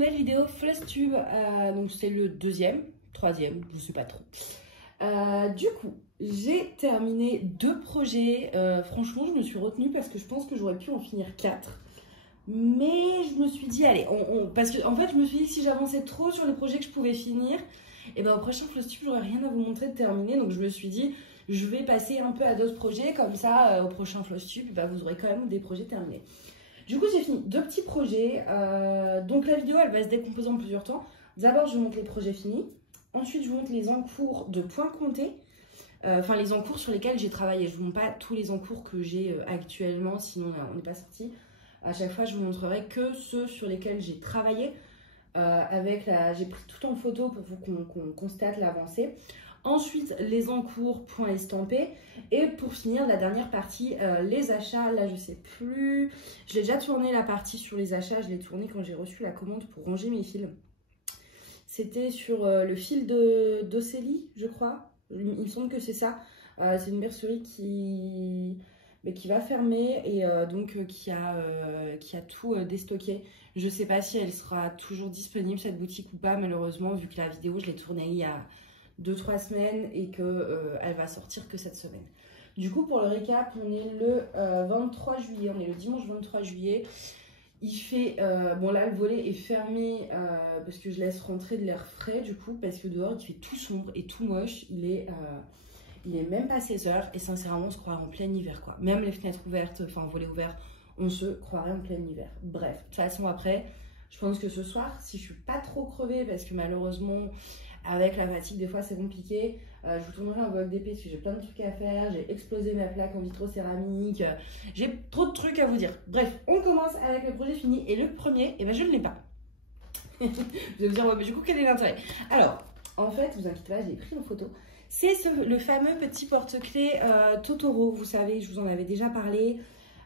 nouvelle vidéo Flosstube. Donc c'est le troisième, je sais pas trop. Du coup, j'ai terminé 2 projets. Franchement, je me suis retenue parce que je pense que j'aurais pu en finir 4. Mais je me suis dit, allez, parce que en fait, je me suis dit que si j'avançais trop sur les projets que je pouvais finir, et ben au prochain Flosstube, j'aurais rien à vous montrer de terminé. Donc je me suis dit, je vais passer un peu à d'autres projets, comme ça, au prochain Flosstube, ben, vous aurez quand même des projets terminés. Du coup, j'ai fini 2 petits projets. Donc la vidéo, elle va se décomposer en plusieurs temps. D'abord, je vous montre les projets finis. Ensuite, je vous montre les encours de points comptés. Enfin, les encours sur lesquels j'ai travaillé. Je ne vous montre pas tous les encours que j'ai actuellement, sinon on n'est pas sorti. À chaque fois, je vous montrerai que ceux sur lesquels j'ai travaillé. J'ai pris tout en photo pour qu'on constate l'avancée. Ensuite, les encours, points estampés. Et pour finir, la dernière partie, les achats. Là, je sais plus. Je l'ai déjà tourné la partie sur les achats. Je l'ai tourné quand j'ai reçu la commande pour ranger mes fils. C'était sur le fil d'Océlie, je crois. Il me semble que c'est ça. C'est une bercerie qui va fermer et qui a tout déstocké. Je ne sais pas si elle sera toujours disponible, cette boutique ou pas, malheureusement, vu que la vidéo, je l'ai tournée il y a 2-3 semaines et qu'elle va sortir que cette semaine. Du coup, pour le récap, on est le 23 juillet, on est le dimanche 23 juillet. Il fait, bon là le volet est fermé parce que je laisse rentrer de l'air frais du coup, parce que dehors il fait tout sombre et tout moche, il est même pas 16 h et sincèrement on se croirait en plein hiver quoi. Même les fenêtres ouvertes, enfin volet ouvert, on se croirait en plein hiver. Bref, de toute façon après, je pense que ce soir, si je suis pas trop crevée, parce que malheureusement avec la fatigue des fois c'est compliqué, je vous tournerai un vlog d'épée parce que j'ai plein de trucs à faire, j'ai explosé ma plaque en vitrocéramique, j'ai trop de trucs à vous dire. Bref, on commence avec le projet fini et le premier, et ben je ne l'ai pas. Vous allez me dire, ouais, mais du coup quel est l'intérêt? Alors, en fait, vous inquiétez pas, je l'ai pris en photo. C'est le fameux petit porte-clés Totoro, vous savez, je vous en avais déjà parlé,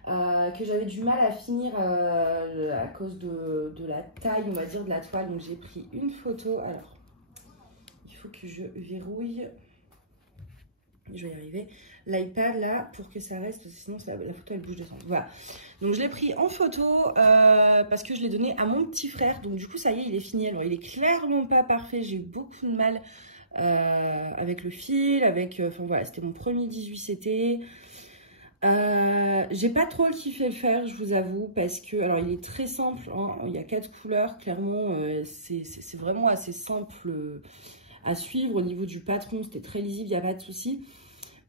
que j'avais du mal à finir à cause de la taille, on va dire, de la toile. Donc j'ai pris une photo. Alors, il faut que je verrouille, je vais y arriver, l'iPad là pour que ça reste, sinon la photo elle bouge de sens. Voilà, donc je l'ai pris en photo parce que je l'ai donné à mon petit frère, donc du coup ça y est, il est fini. Alors il est clairement pas parfait, j'ai eu beaucoup de mal avec le fil, enfin voilà, c'était mon premier 18CT. J'ai pas trop kiffé le faire, je vous avoue, parce que alors il est très simple, hein, il y a 4 couleurs, clairement c'est vraiment assez simple à suivre. Au niveau du patron, c'était très lisible, il n'y a pas de souci.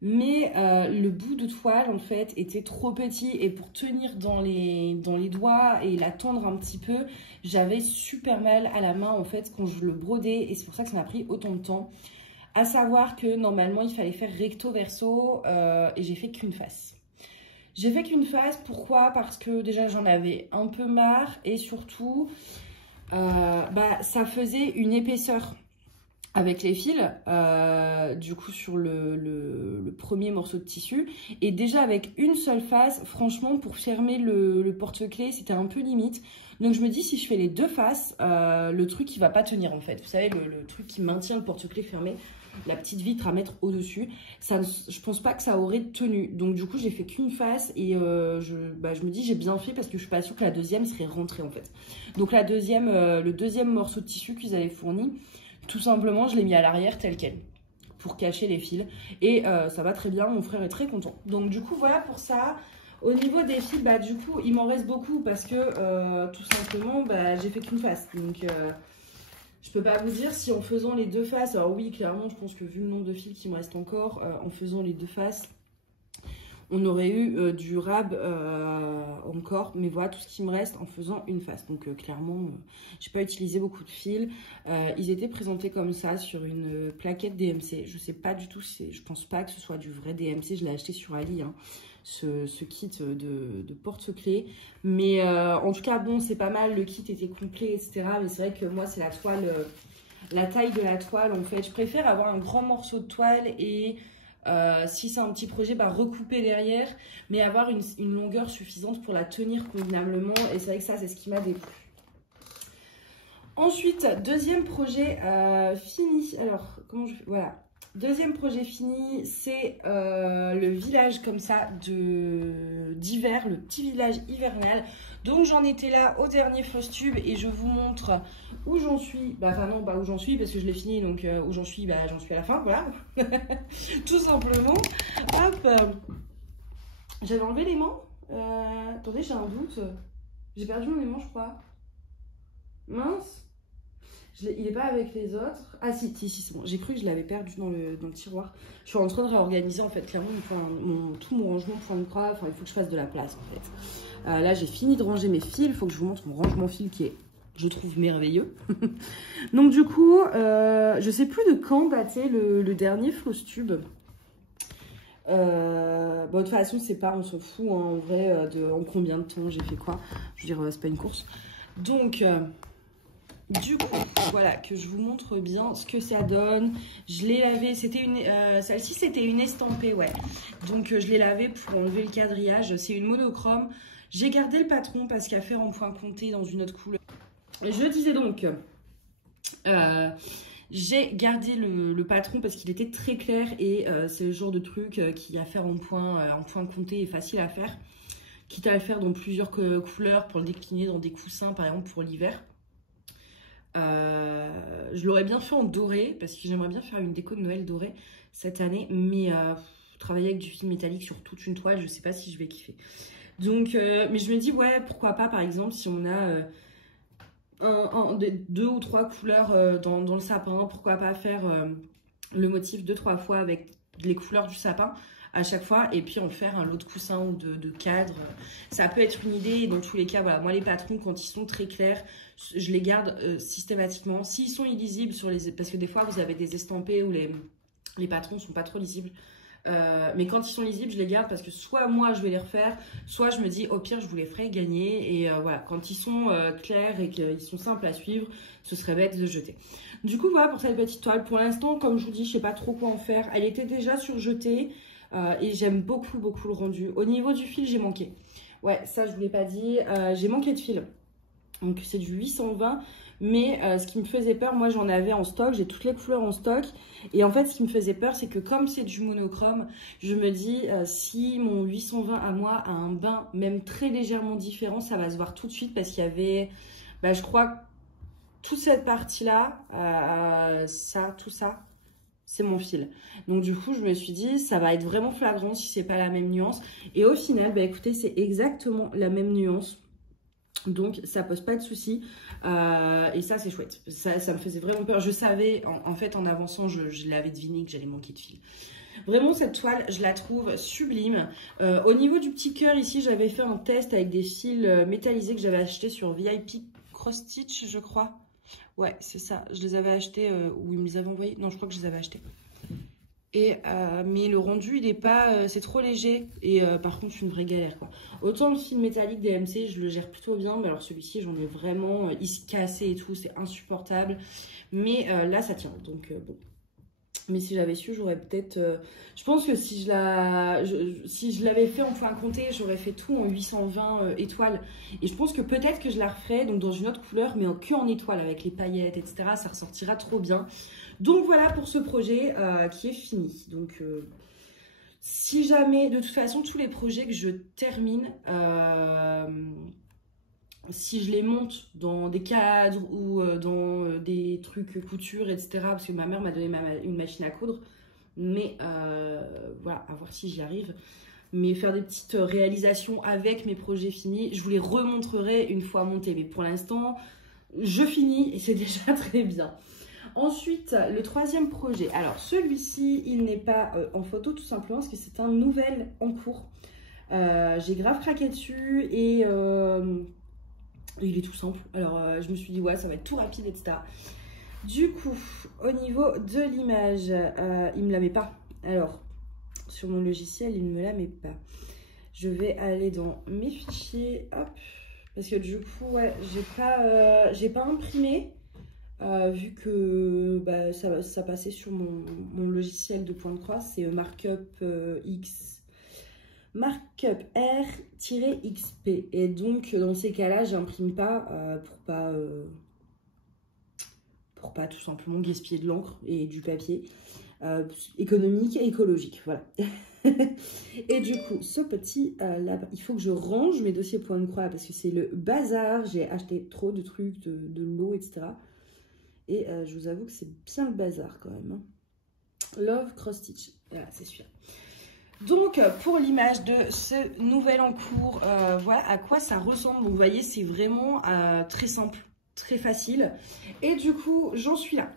Mais le bout de toile, en fait, était trop petit. Et pour tenir dans les doigts et la tendre un petit peu, j'avais super mal à la main, en fait, quand je le brodais. Et c'est pour ça que ça m'a pris autant de temps. À savoir que, normalement, il fallait faire recto-verso. Et j'ai fait qu'une face. J'ai fait qu'une face, pourquoi? Parce que déjà, j'en avais un peu marre. Et surtout, ça faisait une épaisseur avec les fils, du coup sur le premier morceau de tissu. Et déjà avec une seule face, franchement pour fermer le porte-clés, c'était un peu limite. Donc je me dis si je fais les 2 faces, le truc il va pas tenir en fait. Vous savez le truc qui maintient le porte-clés fermé, la petite vitre à mettre au-dessus, je pense pas que ça aurait tenu. Donc du coup j'ai fait qu'une face et je me dis j'ai bien fait parce que je suis pas sûre que la deuxième serait rentrée en fait. Donc le deuxième morceau de tissu qu'ils avaient fourni, tout simplement, je l'ai mis à l'arrière tel quel pour cacher les fils. Et ça va très bien, mon frère est très content. Donc du coup, voilà pour ça. Au niveau des fils, du coup, il m'en reste beaucoup parce que tout simplement, j'ai fait qu'une face. Donc je peux pas vous dire si en faisant les 2 faces, alors oui, clairement, je pense que vu le nombre de fils qui me reste encore, en faisant les 2 faces, on aurait eu du rab encore, mais voilà tout ce qui me reste en faisant une face. Donc clairement, j'ai pas utilisé beaucoup de fils. Ils étaient présentés comme ça sur une plaquette DMC. Je sais pas du tout, je pense pas que ce soit du vrai DMC. Je l'ai acheté sur Ali, hein, ce kit de porte-clés. Mais en tout cas, bon, c'est pas mal. Le kit était complet, etc. Mais c'est vrai que moi, c'est la toile, la taille de la toile. En fait, je préfère avoir un grand morceau de toile et si c'est un petit projet, recouper derrière, mais avoir une longueur suffisante pour la tenir convenablement. Et c'est vrai que ça, c'est ce qui m'a déplu. Ensuite, deuxième projet fini. Alors, comment je fais? Voilà. Deuxième projet fini, c'est le village comme ça d'hiver, le petit village hivernal. Donc j'en étais là au dernier Floss Tube et je vous montre où j'en suis. Bah enfin non, pas où j'en suis parce que je l'ai fini, donc où j'en suis, bah j'en suis à la fin, voilà. Tout simplement. Hop, j'avais enlevé l'aimant. Attendez, j'ai un doute. J'ai perdu mon aimant, je crois. Mince. Il n'est pas avec les autres. Ah si, c'est bon. J'ai cru que je l'avais perdu dans le tiroir. Je suis en train de réorganiser en fait clairement tout mon rangement point de croix. Enfin, il faut que je fasse de la place en fait. Là, j'ai fini de ranger mes fils. Il faut que je vous montre mon rangement fil qui est, je trouve, merveilleux. Donc du coup, je sais plus de quand datait le dernier Floss Tube. Bon, de toute façon, c'est pas, on s'en fout hein, en vrai en combien de temps j'ai fait quoi. Je veux dire, c'est pas une course. Donc... du coup, voilà, que je vous montre bien ce que ça donne. Je l'ai lavé, c'était celle-ci c'était une estampée, ouais. Donc je l'ai lavé pour enlever le quadrillage. C'est une monochrome. J'ai gardé le patron parce qu'à faire en point compté dans une autre couleur. Je disais donc, j'ai gardé le patron parce qu'il était très clair et c'est le genre de truc qui à faire en point compté est facile à faire. Quitte à le faire dans plusieurs couleurs pour le décliner dans des coussins par exemple pour l'hiver. Je l'aurais bien fait en doré parce que j'aimerais bien faire une déco de Noël dorée cette année, mais travailler avec du fil métallique sur toute une toile, je sais pas si je vais kiffer. Donc, mais je me dis ouais, pourquoi pas par exemple si on a deux ou trois couleurs dans le sapin, pourquoi pas faire le motif 2-3 fois avec les couleurs du sapin à chaque fois et puis en faire un lot de coussins ou de cadres. Ça peut être une idée et dans tous les cas, voilà, moi les patrons quand ils sont très clairs, je les garde systématiquement. S'ils sont illisibles parce que des fois vous avez des estampés où les patrons sont pas trop lisibles. Mais quand ils sont lisibles, je les garde parce que soit moi je vais les refaire, soit je me dis au pire je vous les ferai gagner. Et voilà, quand ils sont clairs et qu'ils sont simples à suivre, ce serait bête de jeter. Du coup voilà pour cette petite toile. Pour l'instant, comme je vous dis, je sais pas trop quoi en faire. Elle était déjà surjetée et j'aime beaucoup le rendu. Au niveau du fil, j'ai manqué. Ouais, ça je vous l'ai pas dit. J'ai manqué de fil. Donc c'est du 820. Mais ce qui me faisait peur, moi j'en avais en stock, j'ai toutes les couleurs en stock. Et en fait ce qui me faisait peur c'est que comme c'est du monochrome, je me dis si mon 820 à moi a un bain même très légèrement différent, ça va se voir tout de suite parce qu'il y avait, bah, je crois, toute cette partie là, tout ça, c'est mon fil. Donc du coup je me suis dit ça va être vraiment flagrant si c'est pas la même nuance. Et au final, bah écoutez, c'est exactement la même nuance. Donc ça pose pas de soucis et ça c'est chouette, ça me faisait vraiment peur. Je savais en fait en avançant je l'avais deviné que j'allais manquer de fil. Vraiment cette toile je la trouve sublime. Au niveau du petit cœur ici j'avais fait un test avec des fils métallisés que j'avais acheté sur VIP Cross Stitch je crois. Ouais c'est ça, je les avais achetés ou ils me les avaient envoyés, non je crois que je les avais achetés. Et, mais le rendu il est pas, c'est trop léger et par contre c'est une vraie galère quoi. Autant le fil métallique DMC je le gère plutôt bien, mais alors celui-ci j'en ai vraiment, il se cassait et tout, c'est insupportable. Mais là ça tient donc bon. Mais si j'avais su j'aurais peut-être, je pense que si je l'avais fait en point compté j'aurais fait tout en 820 étoiles. Et je pense que peut-être que je la referais donc dans une autre couleur mais que en étoiles avec les paillettes etc. Ça ressortira trop bien. Donc voilà pour ce projet qui est fini. Donc si jamais, de toute façon, tous les projets que je termine, si je les monte dans des cadres ou dans des trucs couture, etc. Parce que ma mère m'a donné une machine à coudre. Mais voilà, à voir si j'y arrive. Mais faire des petites réalisations avec mes projets finis, je vous les remontrerai une fois montés. Mais pour l'instant, je finis et c'est déjà très bien. Ensuite, le troisième projet. Alors, celui-ci, il n'est pas en photo tout simplement parce que c'est un nouvel en cours. J'ai grave craqué dessus et il est tout simple. Alors, je me suis dit, ouais, ça va être tout rapide, etc. Du coup, au niveau de l'image, il ne me la met pas. Alors, sur mon logiciel, il ne me la met pas. Je vais aller dans mes fichiers, hop. Parce que du coup, ouais, j'ai pas imprimé. Vu que bah, ça passait sur mon logiciel de point de croix, c'est Markup R-XP. Et donc, dans ces cas-là, j'imprime pas pour pas tout simplement gaspiller de l'encre et du papier. économique et écologique, voilà. Et du coup, ce petit lapin, il faut que je range mes dossiers point de croix parce que c'est le bazar. J'ai acheté trop de trucs, de l'eau, etc. Et je vous avoue que c'est bien le bazar quand même. Hein. Love Cross Stitch, voilà, c'est sûr. Donc, pour l'image de ce nouvel en cours, voilà à quoi ça ressemble. Donc, vous voyez, c'est vraiment très simple, très facile. Et du coup, j'en suis là.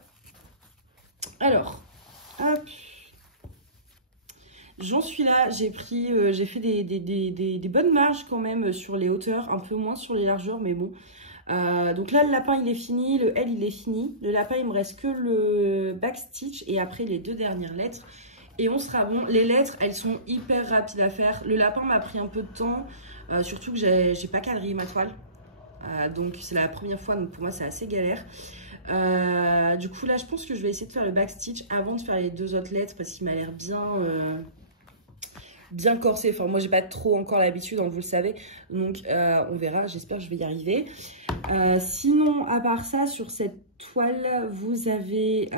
Alors, hop. J'en suis là, j'ai fait des bonnes marges quand même sur les hauteurs, un peu moins sur les largeurs, mais bon. Donc là, le lapin, il est fini, le L, il est fini. Le lapin, il me reste que le backstitch et après les 2 dernières lettres. Et on sera bon. Les lettres, elles sont hyper rapides à faire. Le lapin m'a pris un peu de temps, surtout que j'ai pas quadrillé ma toile. Donc c'est la première fois, donc pour moi, c'est assez galère. Du coup, là, je pense que je vais essayer de faire le backstitch avant de faire les 2 autres lettres parce qu'il m'a l'air bien corsé. Enfin, moi, j'ai pas trop encore l'habitude, hein, vous le savez. Donc, on verra. J'espère que je vais y arriver. Sinon, à part ça, sur cette toile, vous avez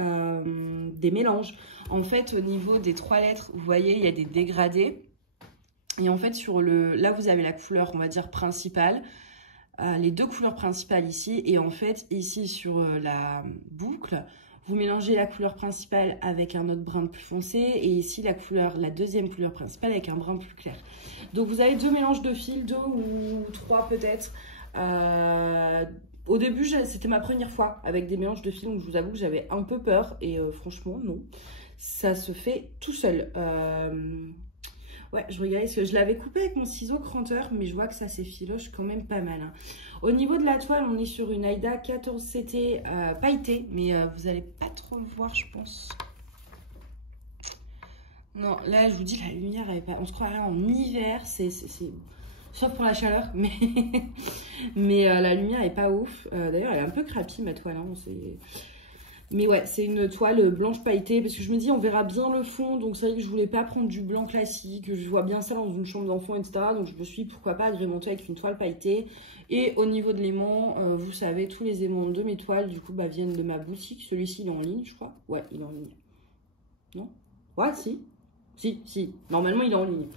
des mélanges. En fait, au niveau des 3 lettres, vous voyez, il y a des dégradés. Et en fait, là, vous avez la couleur, on va dire, principale. Les 2 couleurs principales ici. Et en fait, ici, sur la boucle, vous mélangez la couleur principale avec un autre brun plus foncé. Et ici, la 2e couleur principale avec un brun plus clair. Donc, vous avez 2 mélanges de fils, 2 ou 3 peut-être. Au début, c'était ma première fois avec des mélanges de fils. Donc, je vous avoue que j'avais un peu peur. Et franchement, non. Ça se fait tout seul. Ouais, je regardais ce que je l'avais coupé avec mon ciseau cranteur, mais je vois que ça s'effiloche quand même pas mal. Hein. Au niveau de la toile, on est sur une Aida 14CT pailletée, mais vous allez pas trop le voir, je pense. Non, là, je vous dis, la lumière, elle est pas... on se croirait en hiver, sauf pour la chaleur, mais la lumière est pas ouf. D'ailleurs, elle est un peu crapie, ma toile. Hein, mais ouais, c'est une toile blanche pailletée parce que je me dis on verra bien le fond. Donc c'est vrai que je voulais pas prendre du blanc classique. Je vois bien ça dans une chambre d'enfant, etc. Donc je me suis dit pourquoi pas agrémenter avec une toile pailletée. Et au niveau de l'aimant, vous savez, tous les aimants de mes toiles du coup viennent de ma boutique. Celui-ci il est en ligne, je crois. Ouais, il est en ligne. Non? Ouais, si. Si. Normalement il est en ligne.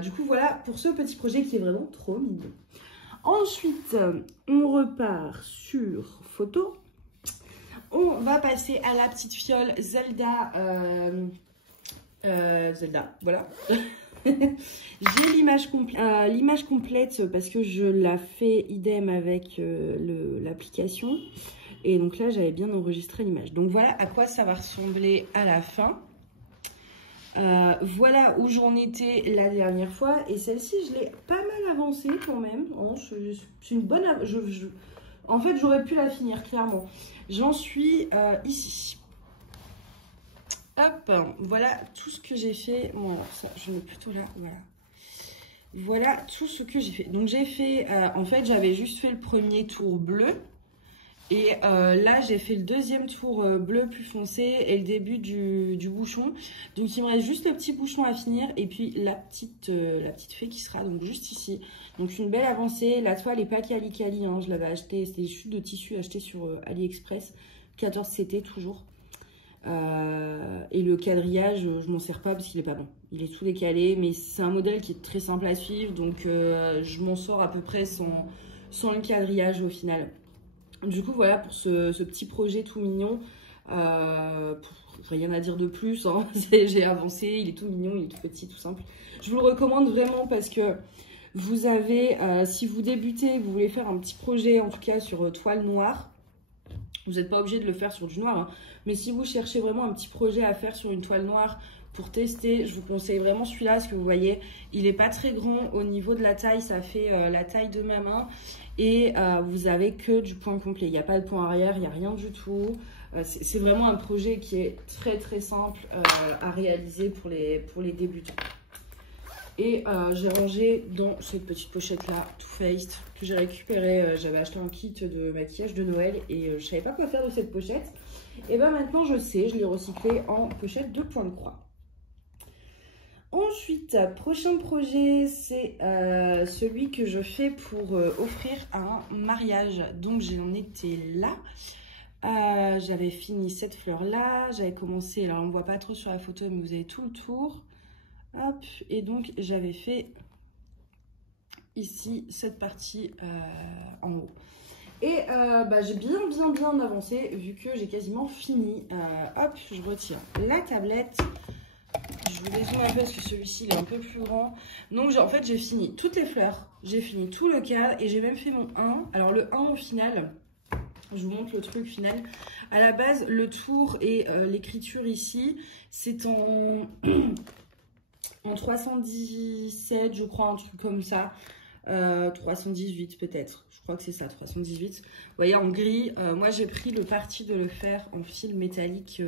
Du coup voilà pour ce petit projet qui est vraiment trop mignon. Ensuite, on repart sur photo. On va passer à la petite fiole Zelda. Zelda, voilà. J'ai l'image complète parce que je la fais idem avec l'application. Et donc là, j'avais bien enregistré l'image. Donc voilà à quoi ça va ressembler à la fin. Voilà où j'en étais la dernière fois. Et celle-ci, je l'ai pas mal avancée quand même. C'est une bonne... En fait, j'aurais pu la finir, clairement. J'en suis ici. Hop, voilà tout ce que j'ai fait. Bon, alors ça, je mets plutôt là, voilà. Voilà tout ce que j'ai fait. Donc, j'ai fait, en fait, j'avais juste fait le premier tour bleu. Et là, j'ai fait le 2e tour bleu plus foncé et le début du bouchon. Donc, il me reste juste le petit bouchon à finir. Et puis, la petite fée qui sera donc juste ici. Donc, une belle avancée. La toile n'est pas quali, hein. Je l'avais acheté. C'était des chutes de tissu achetées sur AliExpress. 14CT toujours. Et le quadrillage, je m'en sers pas parce qu'il est pas bon. Il est tout décalé. Mais c'est un modèle qui est très simple à suivre. Donc, je m'en sors à peu près sans le quadrillage au final. Du coup, voilà pour ce petit projet tout mignon. Rien à dire de plus. Hein. J'ai avancé, il est tout mignon, il est tout petit, tout simple. Je vous le recommande vraiment parce que vous avez, si vous débutez, vous voulez faire un petit projet, en tout cas sur toile noire, vous n'êtes pas obligé de le faire sur du noir. Hein. Mais si vous cherchez vraiment un petit projet à faire sur une toile noire pour tester, je vous conseille vraiment celui-là parce que vous voyez, il n'est pas très grand au niveau de la taille. Ça fait la taille de ma main. Et vous avez que du point complet. Il n'y a pas de point arrière, il n'y a rien du tout. C'est vraiment un projet qui est très très simple à réaliser pour les débutants. Et j'ai rangé dans cette petite pochette là, Too Faced, que j'ai récupéré. J'avais acheté un kit de maquillage de Noël et je ne savais pas quoi faire de cette pochette. Et bien maintenant je sais, je l'ai recyclée en pochette de point de croix. Ensuite, prochain projet, c'est celui que je fais pour offrir un mariage. Donc, j'en étais là. J'avais fini cette fleur-là. J'avais commencé, alors on ne voit pas trop sur la photo, mais vous avez tout le tour. Hop, et donc j'avais fait ici cette partie en haut. Et j'ai bien avancé vu que j'ai quasiment fini. Hop, je retire la tablette. Je vous les zoome un peu parce que celui-ci il est un peu plus grand. Donc en fait j'ai fini toutes les fleurs, j'ai fini tout le cadre et j'ai même fait mon 1. Alors le 1 au final, je vous montre le truc final. À la base le tour et l'écriture ici c'est en 317 je crois, un truc comme ça. 318 peut-être, je crois que c'est ça, 318. Vous voyez en gris, moi j'ai pris le parti de le faire en fil métallique,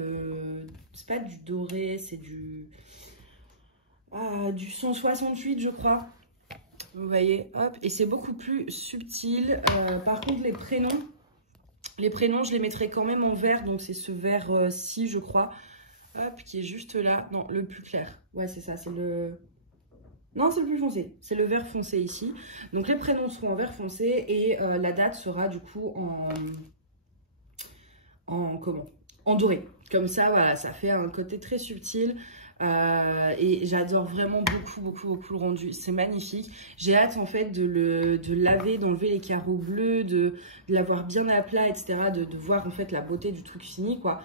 c'est pas du doré, c'est du 168 je crois. Vous voyez, hop, et c'est beaucoup plus subtil. Par contre les prénoms je les mettrai quand même en vert, donc c'est ce vert-ci je crois, hop, qui est juste là, non le plus clair, ouais c'est ça, c'est le... Non, c'est le plus foncé. C'est le vert foncé ici. Donc, les prénoms seront en vert foncé et la date sera du coup en doré. Comme ça, voilà, ça fait un côté très subtil. Et j'adore vraiment beaucoup le rendu. C'est magnifique. J'ai hâte en fait de laver, d'enlever les carreaux bleus, de l'avoir bien à plat, etc. De voir en fait la beauté du truc fini, quoi.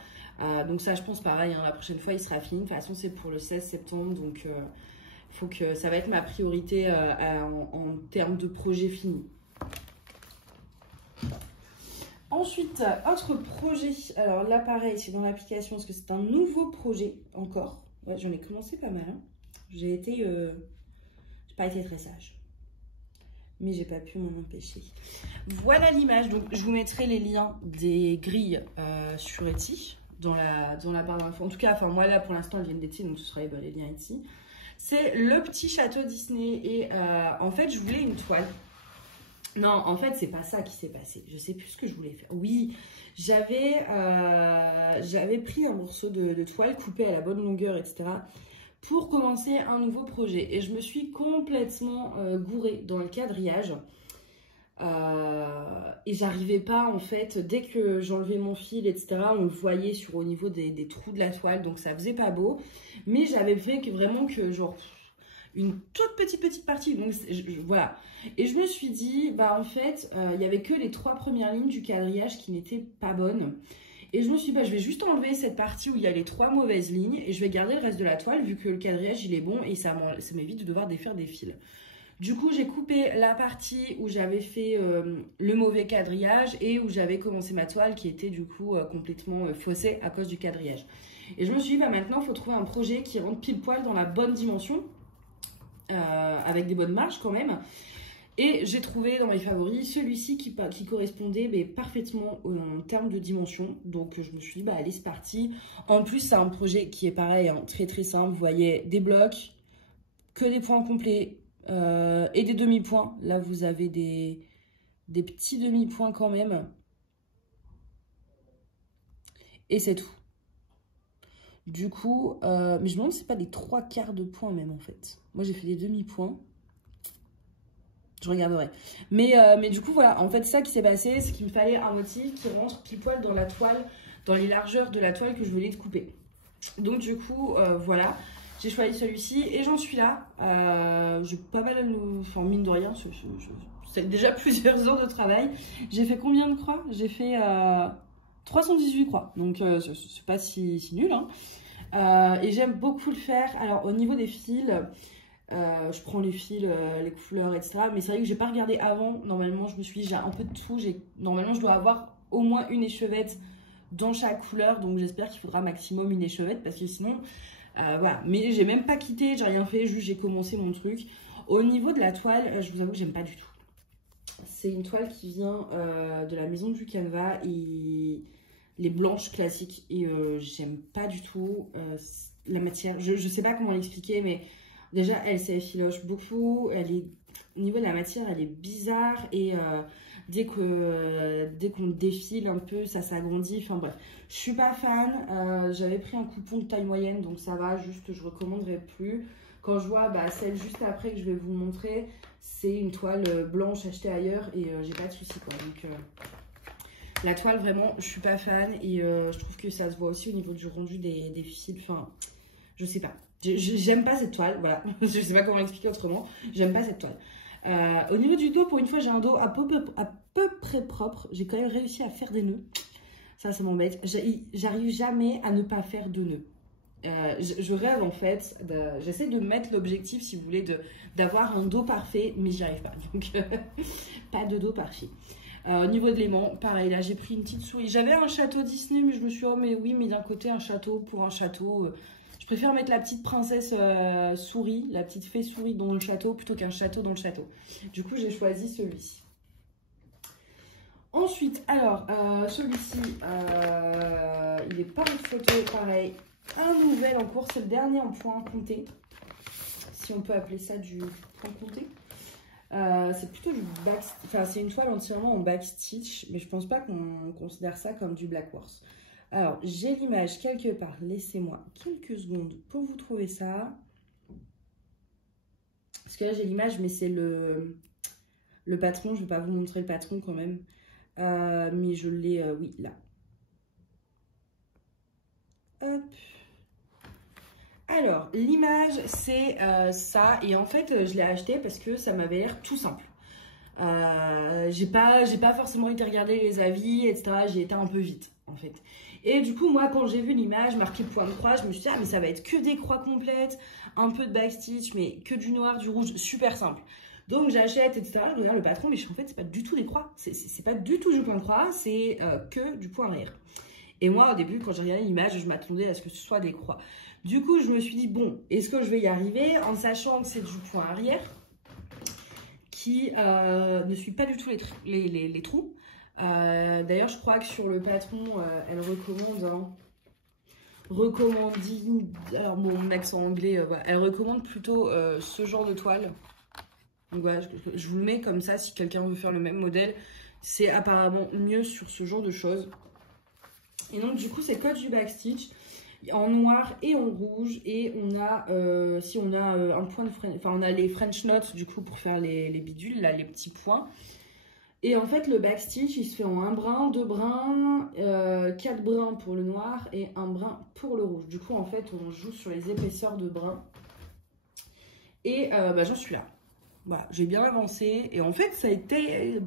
Donc ça, je pense pareil, hein, la prochaine fois, il sera fini. De toute façon, c'est pour le 16 septembre, donc... faut que ça va être ma priorité en termes de projet fini. Ensuite, autre projet. Alors là, pareil, c'est dans l'application parce que c'est un nouveau projet encore. Ouais, j'en ai commencé pas mal. Hein. J'ai pas été très sage. Mais j'ai pas pu m'en empêcher. Voilà l'image. Donc, je vous mettrai les liens des grilles sur Etsy dans la barre d'infos. En tout cas, enfin moi là pour l'instant, elles viennent d'Etsy, donc ce sera les liens Etsy. C'est le petit château Disney et en fait je voulais une toile. Non, en fait c'est pas ça qui s'est passé. Je sais plus ce que je voulais faire. Oui, j'avais pris un morceau de toile coupé à la bonne longueur, etc. pour commencer un nouveau projet. Et je me suis complètement gourée dans le quadrillage. Et j'arrivais pas en fait, dès que j'enlevais mon fil etc, on le voyait au niveau des trous de la toile, donc ça faisait pas beau, mais j'avais vraiment que genre une toute petite partie, donc voilà. Et je me suis dit bah en fait il y avait que les 3 premières lignes du quadrillage qui n'étaient pas bonnes, et je me suis dit bah je vais juste enlever cette partie où il y a les 3 mauvaises lignes et je vais garder le reste de la toile vu que le quadrillage il est bon et ça m'évite de devoir défaire des fils. Du coup, j'ai coupé la partie où j'avais fait le mauvais quadrillage et où j'avais commencé ma toile qui était du coup complètement faussée à cause du quadrillage. Et je me suis dit, bah, maintenant, il faut trouver un projet qui rentre pile poil dans la bonne dimension, avec des bonnes marges quand même. Et j'ai trouvé dans mes favoris celui-ci qui correspondait parfaitement en termes de dimension. Donc, je me suis dit, bah, allez, c'est parti. En plus, c'est un projet qui est pareil, hein, très simple. Vous voyez, des blocs, que des points complets. Et des demi-points. Là, vous avez des petits demi-points quand même. Et c'est tout. Du coup, mais je me demande si c'est pas des 3/4 de points même en fait. Moi, j'ai fait des demi-points. Je regarderai. Mais du coup, voilà. En fait, ça qui s'est passé, c'est qu'il me fallait un motif qui rentre pile poil dans la toile, dans les largeurs de la toile que je voulais découper. Donc, du coup, voilà. J'ai choisi celui-ci et j'en suis là. J'ai pas mal, enfin mine de rien, c'est déjà plusieurs heures de travail. J'ai fait combien de croix? J'ai fait 318 croix, donc c'est pas si nul. Hein. Et j'aime beaucoup le faire. Alors au niveau des fils, je prends les fils, les couleurs, etc. Mais c'est vrai que j'ai pas regardé avant. Normalement, je me suis dit, j'ai un peu de tout. Normalement, je dois avoir au moins une échevette dans chaque couleur. Donc j'espère qu'il faudra maximum une échevette parce que sinon... voilà, mais j'ai même pas quitté, j'ai rien fait, juste j'ai commencé mon truc. Au niveau de la toile, je vous avoue que j'aime pas du tout. C'est une toile qui vient de la maison du Canva et les blanches classiques et j'aime pas du tout la matière. Je sais pas comment l'expliquer, mais déjà elle s'effiloche beaucoup. Au niveau de la matière, elle est bizarre et dès qu'on défile un peu, ça s'agrandit. Enfin bref, je suis pas fan. J'avais pris un coupon de taille moyenne, donc ça va, juste je recommanderais plus. Quand je vois celle juste après que je vais vous montrer, c'est une toile blanche achetée ailleurs et j'ai pas de soucis quoi. La toile, vraiment, je suis pas fan et je trouve que ça se voit aussi au niveau du rendu des fils. Enfin, je sais pas. J'aime pas cette toile, voilà. Je sais pas comment l'expliquer autrement. J'aime pas cette toile. Au niveau du dos, pour une fois, j'ai un dos à peu près propre. J'ai quand même réussi à faire des nœuds. Ça m'embête. J'arrive jamais à ne pas faire de nœuds. Je rêve en fait, j'essaie de mettre l'objectif, si vous voulez, d'avoir un dos parfait, mais j'y arrive pas. Donc, pas de dos parfait. Au niveau de l'aimant, pareil, là j'ai pris une petite souris. J'avais un château Disney, mais je me suis dit, oh, mais oui, mais d'un côté, un château pour un château. Je préfère mettre la petite princesse souris, la petite fée souris dans le château, plutôt qu'un château dans le château. Du coup, j'ai choisi celui-ci. Ensuite, alors, celui-ci, il est pas en photo, pareil. Un nouvel en cours, c'est le dernier en point compté, si on peut appeler ça du point compté. C'est plutôt du back, enfin c'est une toile entièrement en backstitch, mais je pense pas qu'on considère ça comme du black work. Alors j'ai l'image quelque part, laissez-moi quelques secondes pour vous trouver ça. Parce que là j'ai l'image, mais c'est le patron, je vais pas vous montrer le patron quand même, mais je l'ai, oui là. Hop. Alors, l'image, c'est ça. Et en fait, je l'ai acheté parce que ça m'avait l'air tout simple. J'ai pas forcément été regarder les avis, etc. J'ai été un peu vite, en fait. Et du coup, moi, quand j'ai vu l'image marquée point de croix, je me suis dit, ah, mais ça va être que des croix complètes, un peu de backstitch, mais que du noir, du rouge, super simple. Donc, j'achète, etc. Je regarde le patron, mais en fait, c'est pas du tout des croix. C'est pas du tout du point de croix, c'est que du point arrière. Et moi, au début, quand j'ai regardé l'image, je m'attendais à ce que ce soit des croix. Du coup, je me suis dit, bon, est-ce que je vais y arriver en sachant que c'est du point arrière qui ne suit pas du tout les trous. D'ailleurs, je crois que sur le patron, elle alors mon accent anglais, voilà, elle recommande plutôt ce genre de toile. Donc voilà, je vous le mets comme ça si quelqu'un veut faire le même modèle. C'est apparemment mieux sur ce genre de choses. Et donc du coup c'est que du backstitch en noir et en rouge, et on a si on a un point de French, enfin on a les French knots du coup pour faire les bidules là, les petits points. Et en fait le backstitch il se fait en un brin, deux brins, 4 brins pour le noir et un brin pour le rouge. Du coup en fait on joue sur les épaisseurs de brins. Et j'en suis là. Voilà, j'ai bien avancé et en fait ça a été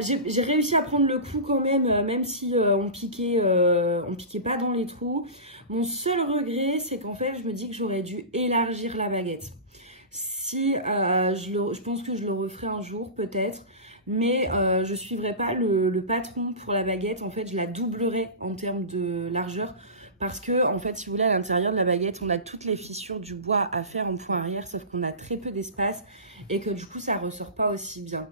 j'ai réussi à prendre le coup quand même, même si on piquait pas dans les trous. Mon seul regret, c'est qu'en fait, je me dis que j'aurais dû élargir la baguette. Si je pense que je le referai un jour, peut-être, mais je suivrai pas le patron pour la baguette. En fait, je la doublerai en termes de largeur. Parce que, en fait, si vous voulez, à l'intérieur de la baguette, on a toutes les fissures du bois à faire en point arrière, sauf qu'on a très peu d'espace et que du coup, ça ressort pas aussi bien.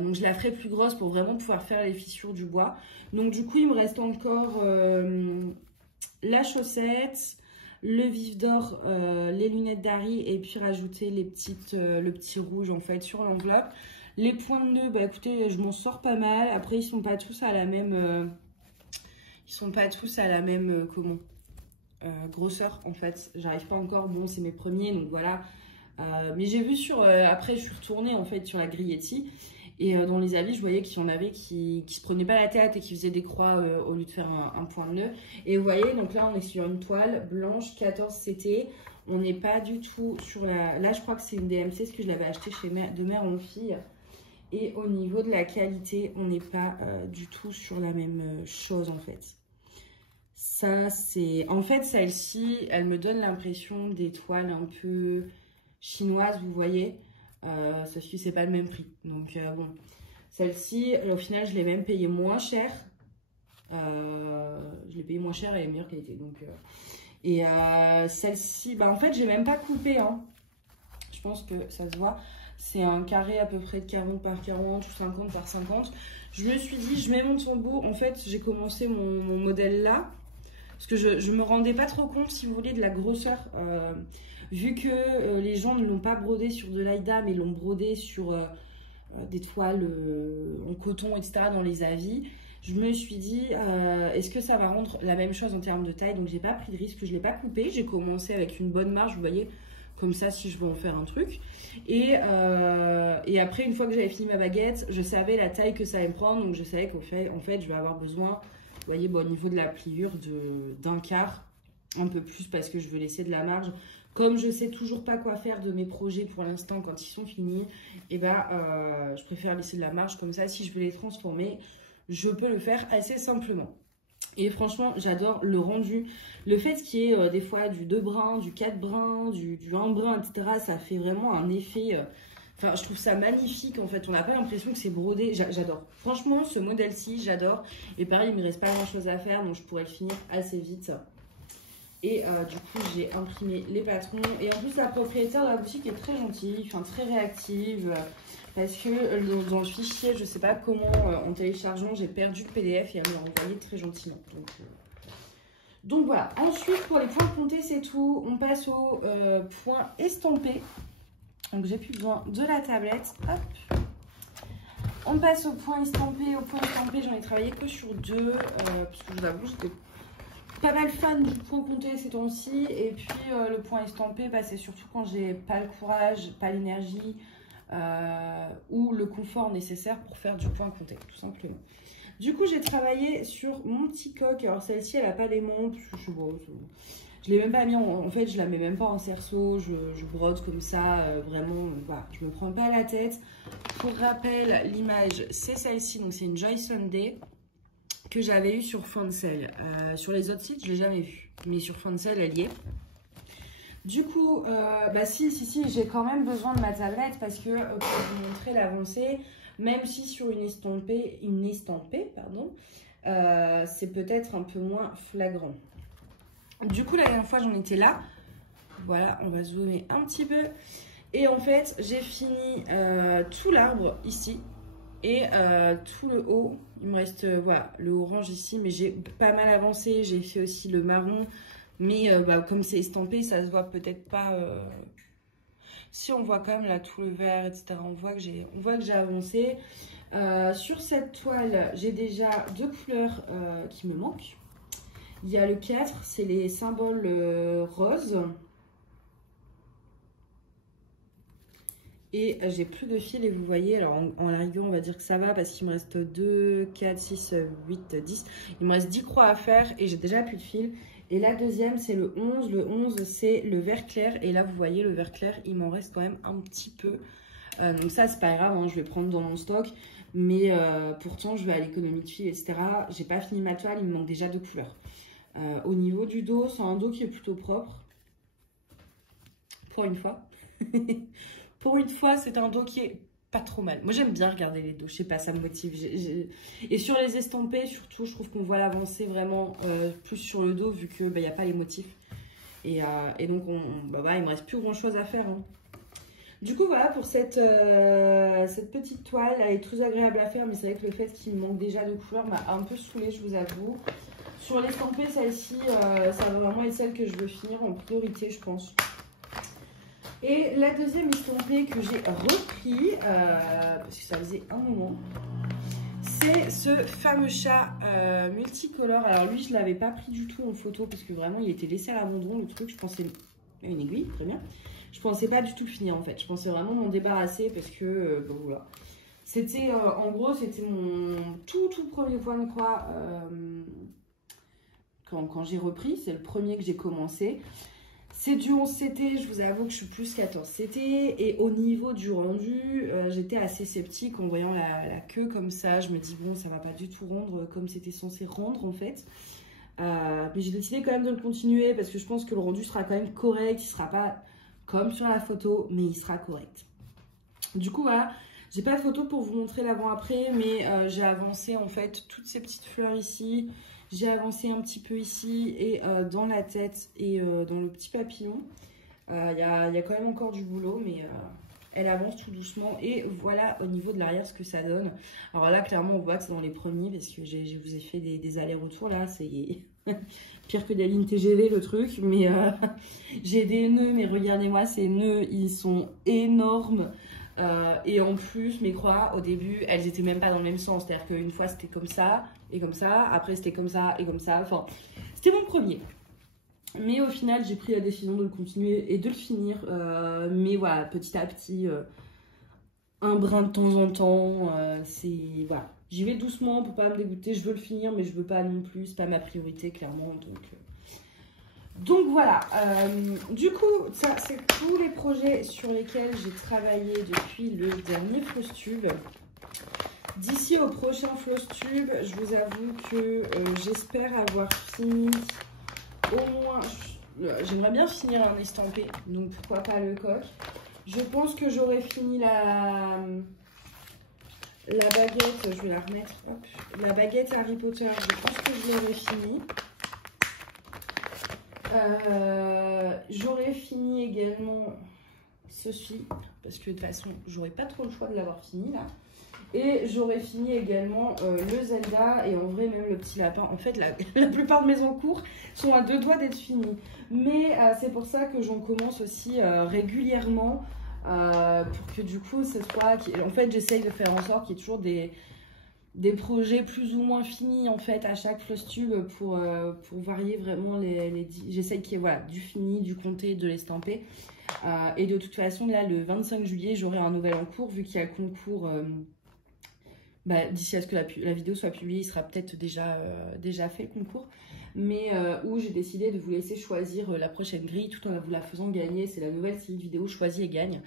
Donc je la ferai plus grosse pour vraiment pouvoir faire les fissures du bois. Donc du coup il me reste encore la chaussette, le vif d'or, les lunettes d'Harry, et puis rajouter le petit rouge en fait sur l'enveloppe. Les points de nœud, bah écoutez, je m'en sors pas mal. Après ils sont pas tous à la même grosseur en fait. J'arrive pas encore, bon c'est mes premiers donc voilà. Mais j'ai vu après je suis retournée en fait sur la grille Etsy. Et dans les avis, je voyais qu'il y en avait qui se prenaient pas la tête et qui faisaient des croix au lieu de faire un point de nœud. Et vous voyez, donc là, on est sur une toile blanche 14 CT. On n'est pas du tout sur la... Là, je crois que c'est une DMC, parce que je l'avais acheté de mère en fille. Et au niveau de la qualité, on n'est pas du tout sur la même chose, en fait. Ça, c'est... En fait, celle-ci, elle me donne l'impression des toiles un peu chinoises, vous voyez. Sauf que c'est pas le même prix, donc bon, celle-ci au final je l'ai même payé moins cher, je l'ai payé moins cher et elle est meilleure qualité, donc celle-ci, en fait j'ai même pas coupé, hein. Je pense que ça se voit, c'est un carré à peu près de 40 par 40 ou 50 par 50. Je me suis dit je mets mon tambour, en fait j'ai commencé mon modèle là parce que je me rendais pas trop compte, si vous voulez, de la grosseur. Vu que les gens ne l'ont pas brodé sur de l'Aïda, mais l'ont brodé sur des toiles en coton, etc. dans les avis, je me suis dit, est-ce que ça va rendre la même chose en termes de taille? Donc, j'ai pas pris de risque, je ne l'ai pas coupé. J'ai commencé avec une bonne marge, vous voyez, comme ça si je veux en faire un truc. Et après, une fois que j'avais fini ma baguette, je savais la taille que ça allait me prendre. Donc je savais en fait, je vais avoir besoin, vous voyez, bon, au niveau de la pliure, d'un quart, un peu plus parce que je veux laisser de la marge. Comme je sais toujours pas quoi faire de mes projets pour l'instant quand ils sont finis, et je préfère laisser de la marge comme ça. Si je veux les transformer, je peux le faire assez simplement. Et franchement, j'adore le rendu. Le fait qu'il y ait des fois du 2 brins, du 4 brins, du 1 brin, etc. Ça fait vraiment un effet... Enfin, je trouve ça magnifique en fait. On n'a pas l'impression que c'est brodé. J'adore. Franchement, ce modèle-ci, j'adore. Et pareil, il ne me reste pas grand-chose à faire, donc je pourrais le finir assez vite. Et du coup, j'ai imprimé les patrons. Et en plus, la propriétaire de la boutique est très gentille, enfin très réactive. Parce que dans le fichier, je ne sais pas comment, en téléchargeant, j'ai perdu le PDF et elle me l'a envoyé très gentiment. Donc voilà. Ensuite, pour les points comptés, c'est tout. On passe aux points estampés. Donc j'ai plus besoin de la tablette. Hop. On passe aux points estampés. Aux points estampés, j'en ai travaillé que sur 2. Parce que je vous avoue, j'étais pas mal fan du point compté ces temps-ci. Et puis le point estampé, c'est surtout quand j'ai pas le courage, pas l'énergie ou le confort nécessaire pour faire du point compté, tout simplement. Du coup, j'ai travaillé sur mon petit coq. Alors celle-ci, elle a pas d'aimant. Je l'ai même pas mis en fait, je la mets même pas en cerceau. Je brode comme ça, vraiment. Voilà, je me prends pas la tête. Pour rappel, l'image, c'est celle-ci. Donc c'est une Joy Sunday que j'avais eu sur Fansel. Sur les autres sites, je l'ai jamais vue, mais sur Fansel, elle y est. Du coup, si, j'ai quand même besoin de ma tablette parce que pour vous montrer l'avancée, même si sur une estampée, c'est peut-être un peu moins flagrant. Du coup, la dernière fois, j'en étais là. Voilà, on va zoomer un petit peu. Et en fait, j'ai fini tout l'arbre ici. Et tout le haut, il me reste voilà, le orange ici, mais j'ai pas mal avancé. J'ai fait aussi le marron, mais comme c'est estampé, ça se voit peut-être pas. Si on voit quand même là tout le vert, etc. On voit que j'ai avancé. Sur cette toile, j'ai déjà 2 couleurs qui me manquent. Il y a le 4, c'est les symboles roses. Et j'ai plus de fil et vous voyez, alors en la rigueur on va dire que ça va parce qu'il me reste 2, 4, 6, 8, 10. Il me reste 10 croix à faire et j'ai déjà plus de fil. Et la deuxième c'est le 11. Le 11 c'est le vert clair. Et là vous voyez le vert clair, il m'en reste quand même un petit peu. Donc ça c'est pas grave, hein, je vais prendre dans mon stock. Mais pourtant je vais à l'économie de fil, etc. J'ai pas fini ma toile, il me manque déjà 2 couleurs. Au niveau du dos, c'est un dos qui est plutôt propre. Pour une fois. Pour une fois, c'est un dos qui est pas trop mal. Moi, j'aime bien regarder les dos. Je sais pas, ça me motive. Et sur les estampés, surtout, je trouve qu'on voit l'avancée vraiment plus sur le dos vu qu'il n'y a pas les motifs. Et donc, il me reste plus grand-chose à faire. Hein. Du coup, voilà, pour cette petite toile, elle est très agréable à faire. Mais c'est vrai que le fait qu'il me manque déjà de couleurs m'a un peu saoulée, je vous avoue. Sur l'estampé, celle-ci, ça va vraiment être celle que je veux finir en priorité, je pense. Et la deuxième estampée que j'ai repris, parce que ça faisait un moment, c'est ce fameux chat multicolore. Alors lui, je ne l'avais pas pris du tout en photo parce que vraiment, il était laissé à l'abandon, le truc. Je pensais... Une aiguille, très bien. Je pensais pas du tout le finir en fait. Je pensais vraiment m'en débarrasser parce que, voilà. C'était, en gros, c'était mon tout premier point de croix quand j'ai repris. C'est le premier que j'ai commencé. C'est du 11 CT, je vous avoue que je suis plus 14 CT. Et au niveau du rendu, j'étais assez sceptique en voyant la queue comme ça. Je me dis, bon, ça va pas du tout rendre comme c'était censé rendre en fait. Mais j'ai décidé quand même de le continuer parce que je pense que le rendu sera quand même correct. Il sera pas comme sur la photo, mais il sera correct. Du coup, voilà. J'ai pas de photo pour vous montrer l'avant-après, mais j'ai avancé en fait toutes ces petites fleurs ici. J'ai avancé un petit peu ici et dans la tête et dans le petit papillon. Il y a quand même encore du boulot, mais elle avance tout doucement. Et voilà au niveau de l'arrière ce que ça donne. Alors là, clairement, on voit que c'est dans les premiers parce que je vous ai fait des allers-retours là. C'est pire que des lignes TGV le truc. Mais j'ai des nœuds, mais regardez-moi, ces nœuds, ils sont énormes. Et en plus, mes croix, au début, elles étaient même pas dans le même sens. C'est-à-dire qu'une fois, c'était comme ça et comme ça. Après, c'était comme ça et comme ça. Enfin, c'était mon premier. Mais au final, j'ai pris la décision de le continuer et de le finir. Mais voilà, petit à petit, un brin de temps en temps. Voilà. J'y vais doucement pour pas me dégoûter. Je veux le finir, mais je veux pas non plus. C'est pas ma priorité, clairement. Donc voilà. Du coup, ça, c'est tous les projets sur lesquels j'ai travaillé depuis le dernier Flosstube. D'ici au prochain Flosstube, je vous avoue que j'espère avoir fini au moins... J'aimerais bien finir un estampé, donc pourquoi pas le coq. Je pense que j'aurai fini la baguette, je vais la remettre, hop. La baguette Harry Potter, je pense que je l'aurai fini. J'aurai fini également ceci, parce que de toute façon, j'aurai pas trop le choix de l'avoir fini là. Et j'aurais fini également le Zelda et en vrai même le petit lapin. En fait, la plupart de mes encours sont à 2 doigts d'être finis. Mais c'est pour ça que j'en commence aussi régulièrement pour que du coup, ce soit... En fait, j'essaye de faire en sorte qu'il y ait toujours des projets plus ou moins finis en fait à chaque Flosstube pour varier vraiment j'essaye qu'il y ait voilà, du fini, du compté, de l'estampé. Et de toute façon, là, le 25 juillet, j'aurai un nouvel encours vu qu'il y a le concours... d'ici à ce que la vidéo soit publiée, il sera peut-être déjà fait le concours, mais où j'ai décidé de vous laisser choisir la prochaine grille tout en vous la faisant gagner. C'est la nouvelle série de vidéos Choisis et gagne,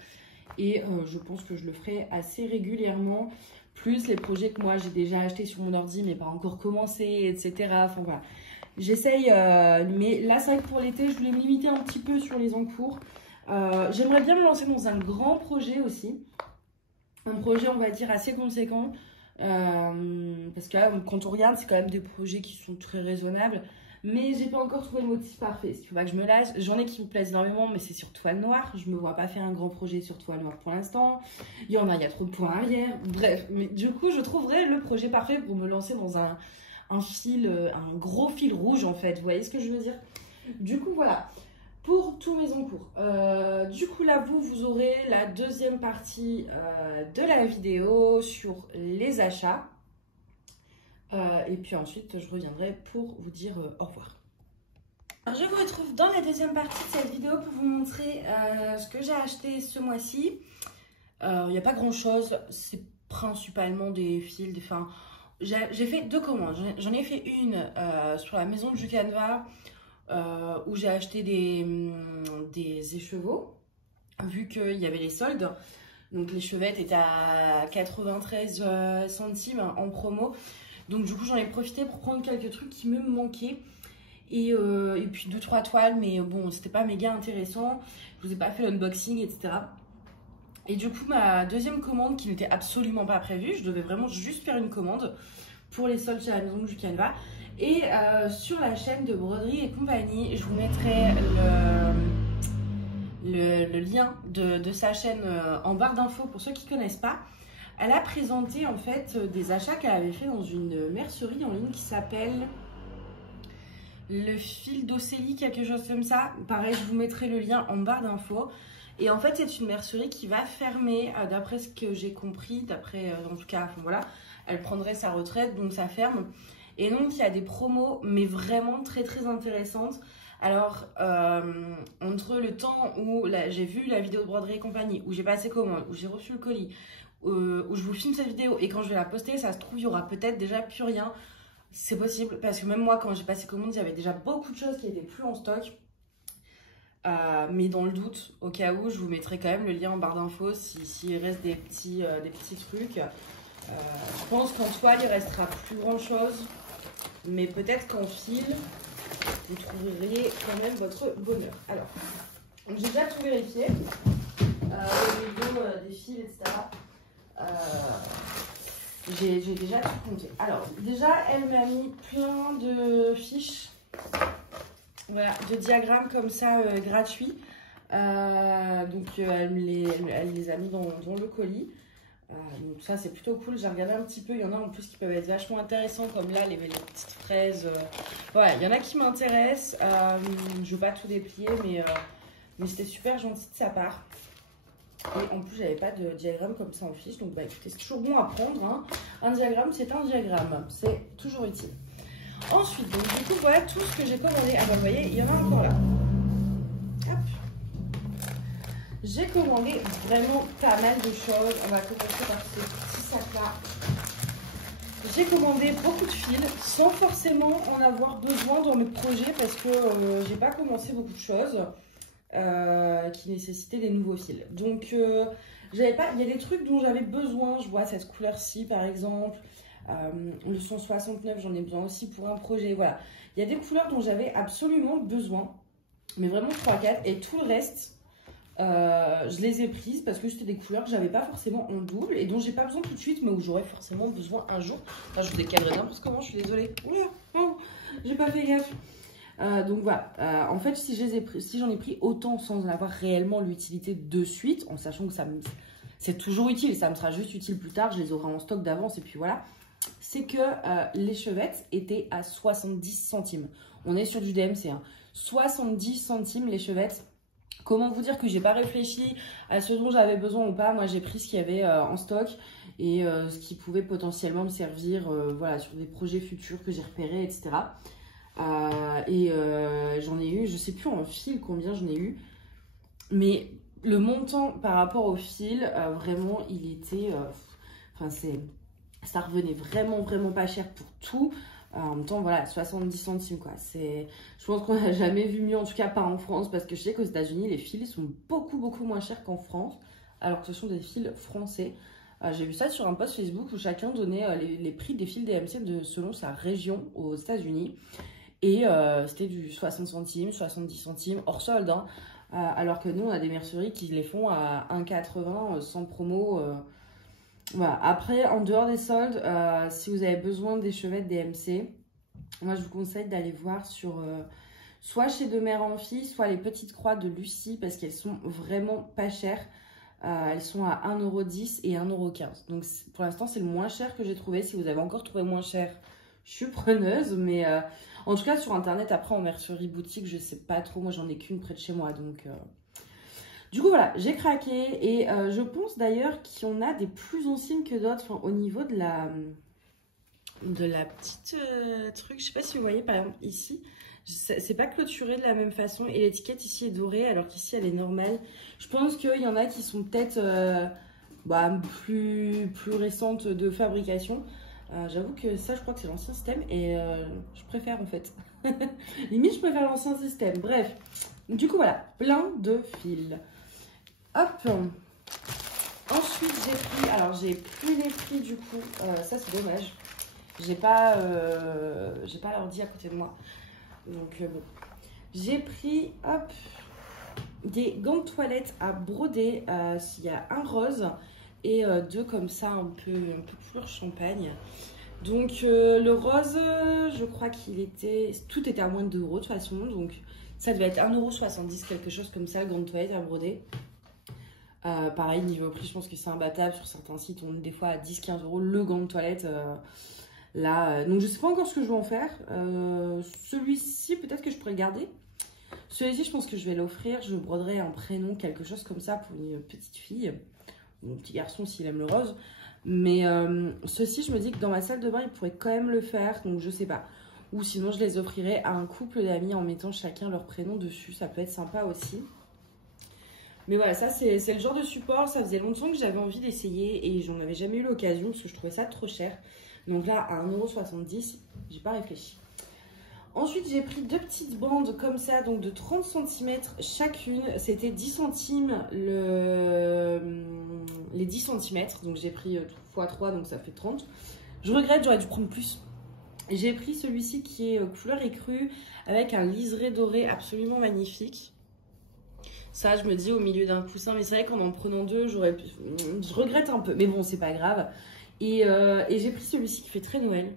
et je pense que je le ferai assez régulièrement, plus les projets que moi j'ai déjà achetés sur mon ordi mais pas encore commencé, etc. Enfin voilà, j'essaye, mais là c'est vrai que pour l'été je voulais me limiter un petit peu sur les encours. J'aimerais bien me lancer dans un grand projet aussi, un projet on va dire assez conséquent. Parce que là, quand on regarde, c'est quand même des projets qui sont très raisonnables, mais j'ai pas encore trouvé le motif parfait. Si tu veux que je me lâche, j'en ai qui me plaisent énormément, mais c'est sur toile noire. Je me vois pas faire un grand projet sur toile noire pour l'instant. Il y a trop de points arrière. Bref, mais du coup, je trouverai le projet parfait pour me lancer dans un gros fil rouge en fait. Vous voyez ce que je veux dire? Du coup, voilà. Pour tous mes encours. Du coup là vous aurez la deuxième partie de la vidéo sur les achats. Et puis ensuite je reviendrai pour vous dire au revoir. Alors, je vous retrouve dans la deuxième partie de cette vidéo pour vous montrer ce que j'ai acheté ce mois-ci. Il n'y a pas grand chose, c'est principalement des fils, j'ai fait 2 commandes. J'en ai fait une sur la maison de Jucanva. Où j'ai acheté des écheveaux, vu qu'il y avait les soldes. Donc les chevettes étaient à 93 centimes en promo. Donc du coup j'en ai profité pour prendre quelques trucs qui me manquaient. Et puis 2-3 toiles, mais bon, c'était pas méga intéressant. Je vous ai pas fait l'unboxing, etc. Et du coup ma deuxième commande qui n'était absolument pas prévue, je devais vraiment juste faire une commande pour les soldes chez la maison de Jucanva. Et sur la chaîne de Broderie et compagnie, je vous mettrai le lien de sa chaîne en barre d'infos pour ceux qui ne connaissent pas. Elle a présenté en fait des achats qu'elle avait fait dans une mercerie en ligne qui s'appelle Le Fil d'Océlie, quelque chose comme ça. Pareil, je vous mettrai le lien en barre d'infos. Et en fait, c'est une mercerie qui va fermer, d'après ce que j'ai compris, en tout cas, voilà, elle prendrait sa retraite, donc ça ferme. Et donc, il y a des promos, mais vraiment très, très intéressantes. Alors, entre le temps où j'ai vu la vidéo de Broderie et compagnie, où j'ai passé commande, où j'ai reçu le colis, où je vous filme cette vidéo, et quand je vais la poster, ça se trouve, il y aura peut-être déjà plus rien. C'est possible, parce que même moi, quand j'ai passé commande, il y avait déjà beaucoup de choses qui n'étaient plus en stock. Mais dans le doute, au cas où, je vous mettrai quand même le lien en barre d'infos s'il reste des petits trucs. Je pense qu'en toile, il restera plus grand chose. Mais peut-être qu'en fil, vous trouveriez quand même votre bonheur. Alors, j'ai déjà tout vérifié. Au niveau des fils, etc. J'ai déjà tout compté. Alors, déjà, elle m'a mis plein de fiches, voilà, de diagrammes comme ça, gratuits. Donc, elle les a mis dans le colis. Donc ça c'est plutôt cool, j'ai regardé un petit peu, il y en a en plus qui peuvent être vachement intéressants comme là les petites fraises, voilà, il y en a qui m'intéressent, je veux pas tout déplier mais c'était super gentil de sa part. Et en plus j'avais pas de diagramme comme ça en fiche, donc bah écoutez, c'est toujours bon à prendre, hein. Un diagramme c'est un diagramme, c'est toujours utile. Ensuite, donc du coup voilà tout ce que j'ai commandé. Ah bah vous voyez, il y en a encore là. j'ai commandé vraiment pas mal de choses. On va commencer par ce petit sac-là. J'ai commandé beaucoup de fils sans forcément en avoir besoin dans mes projets parce que j'ai pas commencé beaucoup de choses qui nécessitaient des nouveaux fils. Donc, j'avais pas. Il y a des trucs dont j'avais besoin. Je vois cette couleur-ci par exemple. Le 169, j'en ai besoin aussi pour un projet. Voilà. Il y a des couleurs dont j'avais absolument besoin. Mais vraiment 3-4. Et tout le reste. Je les ai prises parce que c'était des couleurs que j'avais pas forcément en double et dont j'ai pas besoin tout de suite mais où j'aurais forcément besoin un jour. Enfin, je vous ai cadré n'importe comment, je suis désolée. Oh, j'ai pas fait gaffe. Donc voilà, en fait si j'en ai pris autant sans en avoir réellement l'utilité de suite, en sachant que c'est toujours utile, ça me sera juste utile plus tard, je les aurai en stock d'avance et puis voilà, c'est que les chevettes étaient à 70 centimes. On est sur du DMC, hein. 70 centimes les chevettes. Comment vous dire que j'ai pas réfléchi à ce dont j'avais besoin ou pas. Moi, j'ai pris ce qu'il y avait en stock et ce qui pouvait potentiellement me servir voilà, sur des projets futurs que j'ai repérés, etc. J'en ai eu, je sais plus en fil combien j'en ai eu. Mais le montant par rapport au fil, vraiment, il était... ça revenait vraiment pas cher pour tout. En même temps, voilà, 70 centimes, quoi. Je pense qu'on n'a jamais vu mieux, en tout cas pas en France, parce que je sais qu'aux États-Unis, les fils sont beaucoup moins chers qu'en France, alors que ce sont des fils français. J'ai vu ça sur un post Facebook où chacun donnait les prix des fils DMC selon sa région aux États-Unis. Et c'était du 60 centimes, 70 centimes, hors solde, hein. Alors que nous, on a des merceries qui les font à 1,80 sans promo. Voilà. Après, en dehors des soldes, si vous avez besoin des chevettes DMC, moi je vous conseille d'aller voir sur soit chez Demers Amphi, soit les petites croix de Lucie parce qu'elles sont vraiment pas chères. Elles sont à 1,10 € et 1,15 €. Donc pour l'instant, c'est le moins cher que j'ai trouvé. Si vous avez encore trouvé moins cher, je suis preneuse. Mais en tout cas, sur internet, après en mercerie boutique, je sais pas trop. Moi, j'en ai qu'une près de chez moi. Donc. Du coup, voilà, j'ai craqué et je pense d'ailleurs qu'il y en a des plus anciennes que d'autres. Enfin, au niveau de la petite truc, je sais pas si vous voyez, par exemple, ici, c'est pas clôturé de la même façon et l'étiquette ici est dorée alors qu'ici elle est normale. Je pense qu'il y en a qui sont peut-être plus récentes de fabrication. J'avoue que ça, je crois que c'est l'ancien système et je préfère en fait. Limite, je préfère l'ancien système. Bref, du coup, voilà, plein de fils. Hop. Ensuite, j'ai pris... Alors, j'ai plus les prix du coup. Ça, c'est dommage. J'ai pas l'ordi à côté de moi. Donc, bon. J'ai pris, hop, des gants de toilette à broder. Il y a un rose et deux comme ça, un peu couleur champagne. Donc, le rose, je crois qu'il était... Tout était à moins de 2 € de toute façon. Donc, ça devait être 1,70 €, quelque chose comme ça, le gant de toilette à broder. Pareil, niveau prix, je pense que c'est imbattable. Sur certains sites, on est des fois à 10-15 € le gant de toilette. Donc, je sais pas encore ce que je vais en faire. Celui-ci, peut-être que je pourrais le garder. Celui-ci, je pense que je vais l'offrir. Je broderai un prénom, quelque chose comme ça pour une petite fille. Mon petit garçon, s'il aime le rose. Mais ceci, je me dis que dans ma salle de bain, il pourrait quand même le faire. Donc, je sais pas. Ou sinon, je les offrirai à un couple d'amis en mettant chacun leur prénom dessus. Ça peut être sympa aussi. Mais voilà, ça c'est le genre de support, ça faisait longtemps que j'avais envie d'essayer et j'en avais jamais eu l'occasion parce que je trouvais ça trop cher. Donc là, à 1,70 €, j'ai pas réfléchi. Ensuite, j'ai pris deux petites bandes comme ça, donc de 30 cm chacune. C'était 10 centimes les 10 cm, donc j'ai pris x 3, donc ça fait 30. Je regrette, j'aurais dû prendre plus. J'ai pris celui-ci qui est couleur écrue avec un liseré doré absolument magnifique. Ça, je me dis au milieu d'un coussin, mais c'est vrai qu'en prenant deux, je regrette un peu. Mais bon, c'est pas grave. Et j'ai pris celui-ci qui fait très Noël.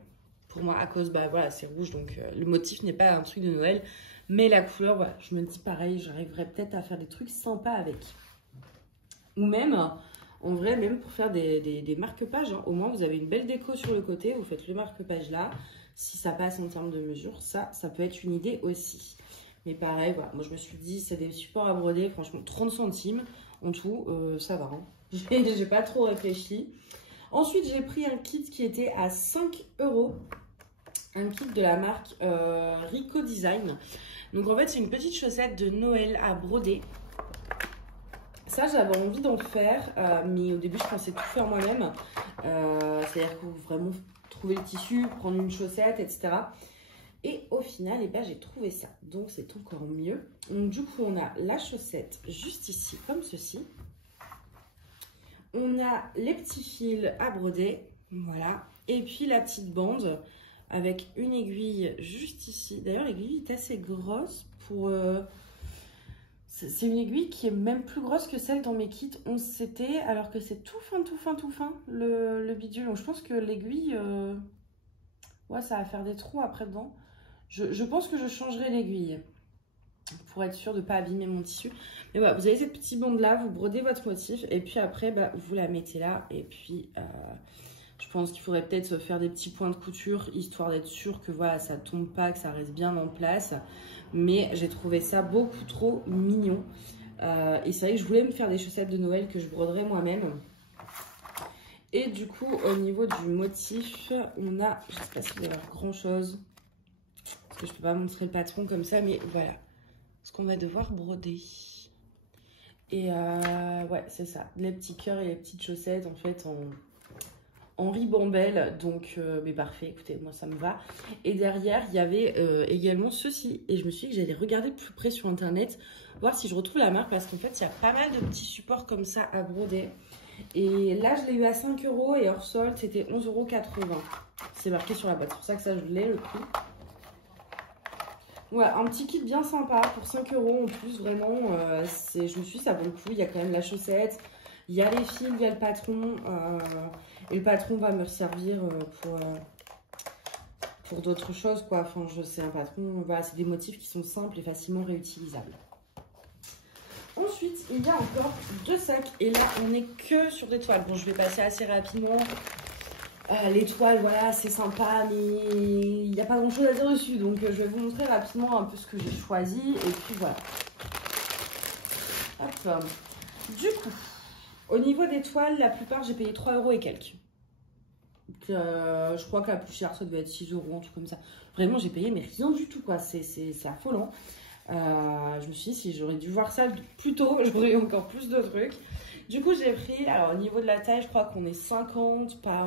Pour moi, à cause, voilà, c'est rouge, donc le motif n'est pas un truc de Noël. Mais la couleur, voilà, je me dis pareil, j'arriverai peut-être à faire des trucs sympas avec. Ou même, en vrai, même pour faire des marque-pages, hein. Au moins, vous avez une belle déco sur le côté, vous faites le marque-page là. Si ça passe en termes de mesure, ça peut être une idée aussi. Mais pareil, voilà, moi je me suis dit, c'est des supports à broder, franchement 30 centimes en tout, ça va, hein. J'ai pas trop réfléchi. Ensuite, j'ai pris un kit qui était à 5 €, un kit de la marque Rico Design. Donc en fait, c'est une petite chaussette de Noël à broder. Ça, j'avais envie d'en faire, mais au début, je pensais tout faire moi-même. C'est-à-dire que vraiment trouver le tissu, prendre une chaussette, etc. Et au final, eh ben, j'ai trouvé ça. Donc, c'est encore mieux. Donc, du coup, on a la chaussette juste ici, comme ceci. On a les petits fils à broder. Voilà. Et puis, la petite bande avec une aiguille juste ici. D'ailleurs, l'aiguille est assez grosse pour... c'est une aiguille qui est même plus grosse que celle dans mes kits 11CT, alors que c'est tout fin, le bidule. Donc, je pense que l'aiguille... ouais, ça va faire des trous après dedans. Je pense que je changerai l'aiguille pour être sûre de ne pas abîmer mon tissu. Mais voilà, vous avez cette petite bande là, vous brodez votre motif et puis après, bah, vous la mettez là. Et puis, je pense qu'il faudrait peut-être faire des petits points de couture, histoire d'être sûr que voilà, ça ne tombe pas, que ça reste bien en place. Mais j'ai trouvé ça beaucoup trop mignon. Et c'est vrai que je voulais me faire des chaussettes de Noël que je broderais moi-même. Et du coup, au niveau du motif, on a, je ne sais pas s'il va y avoir grand chose. Parce que je ne peux pas montrer le patron comme ça, mais voilà ce qu'on va devoir broder. Et ouais, c'est ça. Les petits cœurs et les petites chaussettes, en fait, en ribambelle. Donc, mais parfait, écoutez, moi, ça me va. Et derrière, il y avait également ceci. Et je me suis dit que j'allais regarder de plus près sur Internet, voir si je retrouve la marque. Parce qu'en fait, il y a pas mal de petits supports comme ça à broder. Et là, je l'ai eu à 5 € et hors solde, c'était 11,80 €. C'est marqué sur la boîte. C'est pour ça que ça, je l'ai, le prix. Voilà, un petit kit bien sympa pour 5 € en plus, vraiment. Je me suis dit, ça vaut le coup. Il y a quand même la chaussette, il y a les fils, il y a le patron. Et le patron va me servir pour d'autres choses, quoi. Enfin, c'est un patron, voilà, c'est des motifs qui sont simples et facilement réutilisables. Ensuite, il y a encore 2 sacs. Et là, on n'est que sur des toiles. Bon, je vais passer assez rapidement. Les toiles, voilà, c'est sympa, mais il n'y a pas grand chose à dire dessus. Donc, je vais vous montrer rapidement un peu ce que j'ai choisi. Et puis, voilà. Hop. Du coup, au niveau des toiles, la plupart, j'ai payé 3 € et quelques. Donc, je crois que la plus chère, ça devait être 6 €, un truc comme ça. Vraiment, j'ai payé, mais rien du tout, quoi. C'est affolant. Je me suis dit, si j'aurais dû voir ça plus tôt, j'aurais eu encore plus de trucs. Du coup, j'ai pris, alors au niveau de la taille, je crois qu'on est 50 par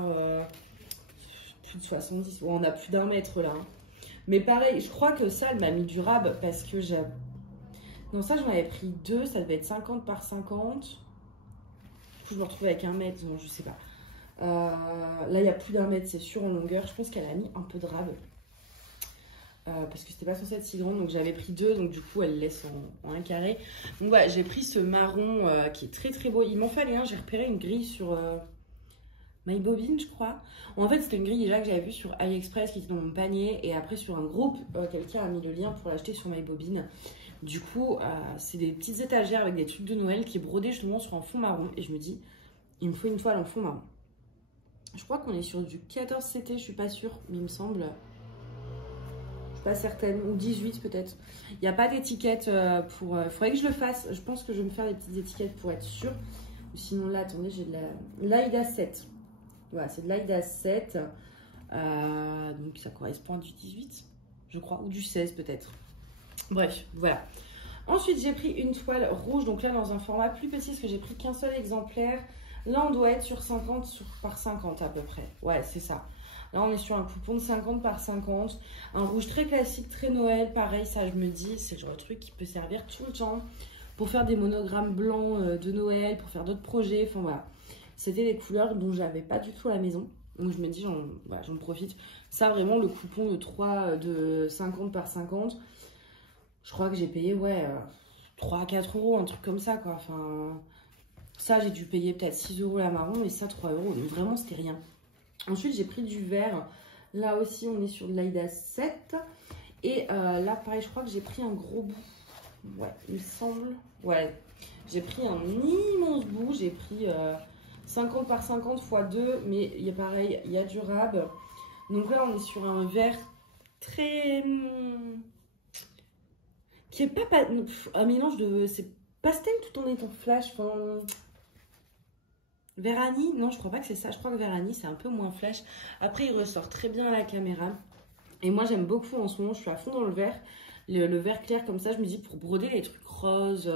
plus de 70. Bon, on a plus d'1 mètre là. Mais pareil, je crois que ça, elle m'a mis durable parce que j'ai... Non, ça, j'en avais pris 2, ça devait être 50 par 50. Du coup, je me retrouve avec 1 mètre, non, je sais pas. Là, il y a plus d'1 mètre, c'est sûr, en longueur. Je pense qu'elle a mis un peu de rab. Parce que c'était pas censé être si grande, donc j'avais pris 2, donc du coup elle laisse en 1 carré. Donc voilà, j'ai pris ce marron qui est très très beau. Il m'en fallait un, j'ai repéré une grille sur MyBobine, je crois. En fait, c'était une grille déjà que j'avais vue sur AliExpress qui était dans mon panier, et après sur un groupe, quelqu'un a mis le lien pour l'acheter sur MyBobine. Du coup, c'est des petites étagères avec des trucs de Noël qui est brodé justement sur un fond marron, et je me dis, il me faut une toile en fond marron. Je crois qu'on est sur du 14CT, je suis pas sûre, mais il me semble. Pas certaine, ou 18 peut-être. Il n'y a pas d'étiquette pour... faudrait que je le fasse. Je pense que je vais me faire des petites étiquettes pour être sûre. Sinon là, attendez, j'ai de l'Aïda 7. Voilà, c'est de l'Aïda 7. Donc ça correspond à du 18, je crois, ou du 16 peut-être. Bref, voilà. Ensuite, j'ai pris une toile rouge, donc là dans un format plus petit, parce que j'ai pris qu'un seul exemplaire. Là, on doit être sur 50 par 50 à peu près. Ouais, c'est ça. Là, on est sur un coupon de 50 par 50. Un rouge très classique, très Noël. Pareil, ça, je me dis, c'est le genre de truc qui peut servir tout le temps pour faire des monogrammes blancs de Noël, pour faire d'autres projets. Enfin, voilà. C'était des couleurs dont j'avais pas du tout à la maison. Donc, je me dis, j'en profite. Ça, vraiment, le coupon de 50 par 50, je crois que j'ai payé, ouais, 3 à 4 €, un truc comme ça, quoi. Enfin, ça, j'ai dû payer peut-être 6 € la marron, et ça, 3 €. Donc, vraiment, c'était rien. Ensuite, j'ai pris du vert. Là aussi, on est sur de l'Aïda 7. Et là, pareil, je crois que j'ai pris un gros bout. Ouais, il me semble. Ouais, j'ai pris un immense bout. J'ai pris 50 par 50 x 2. Mais il y a pareil, il y a du rab. Donc là, on est sur un vert très... qui est pas un mélange de... C'est pastel tout en étant flash. Enfin... Vérani, non, je crois pas que c'est ça. Je crois que Vérani, c'est un peu moins flash. Après, il ressort très bien à la caméra. Et moi, j'aime beaucoup en ce moment. Je suis à fond dans le vert. le vert clair comme ça, je me dis pour broder les trucs roses,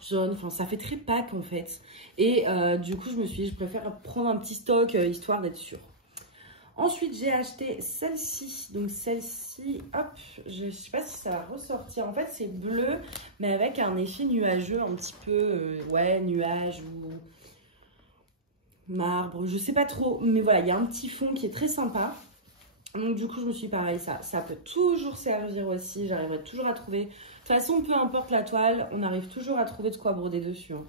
jaunes, enfin ça fait très Pâques en fait. Et du coup je me suis dit je préfère prendre un petit stock histoire d'être sûre. Ensuite j'ai acheté celle-ci, donc celle-ci, hop, je sais pas si ça va ressortir. En fait c'est bleu mais avec un effet nuageux un petit peu, ouais nuage ou marbre, je sais pas trop. Mais voilà, il y a un petit fond qui est très sympa. Donc du coup je me suis dit pareil, ça peut toujours servir aussi, j'arriverai toujours à trouver. De toute façon peu importe la toile, on arrive toujours à trouver de quoi broder dessus. Hein.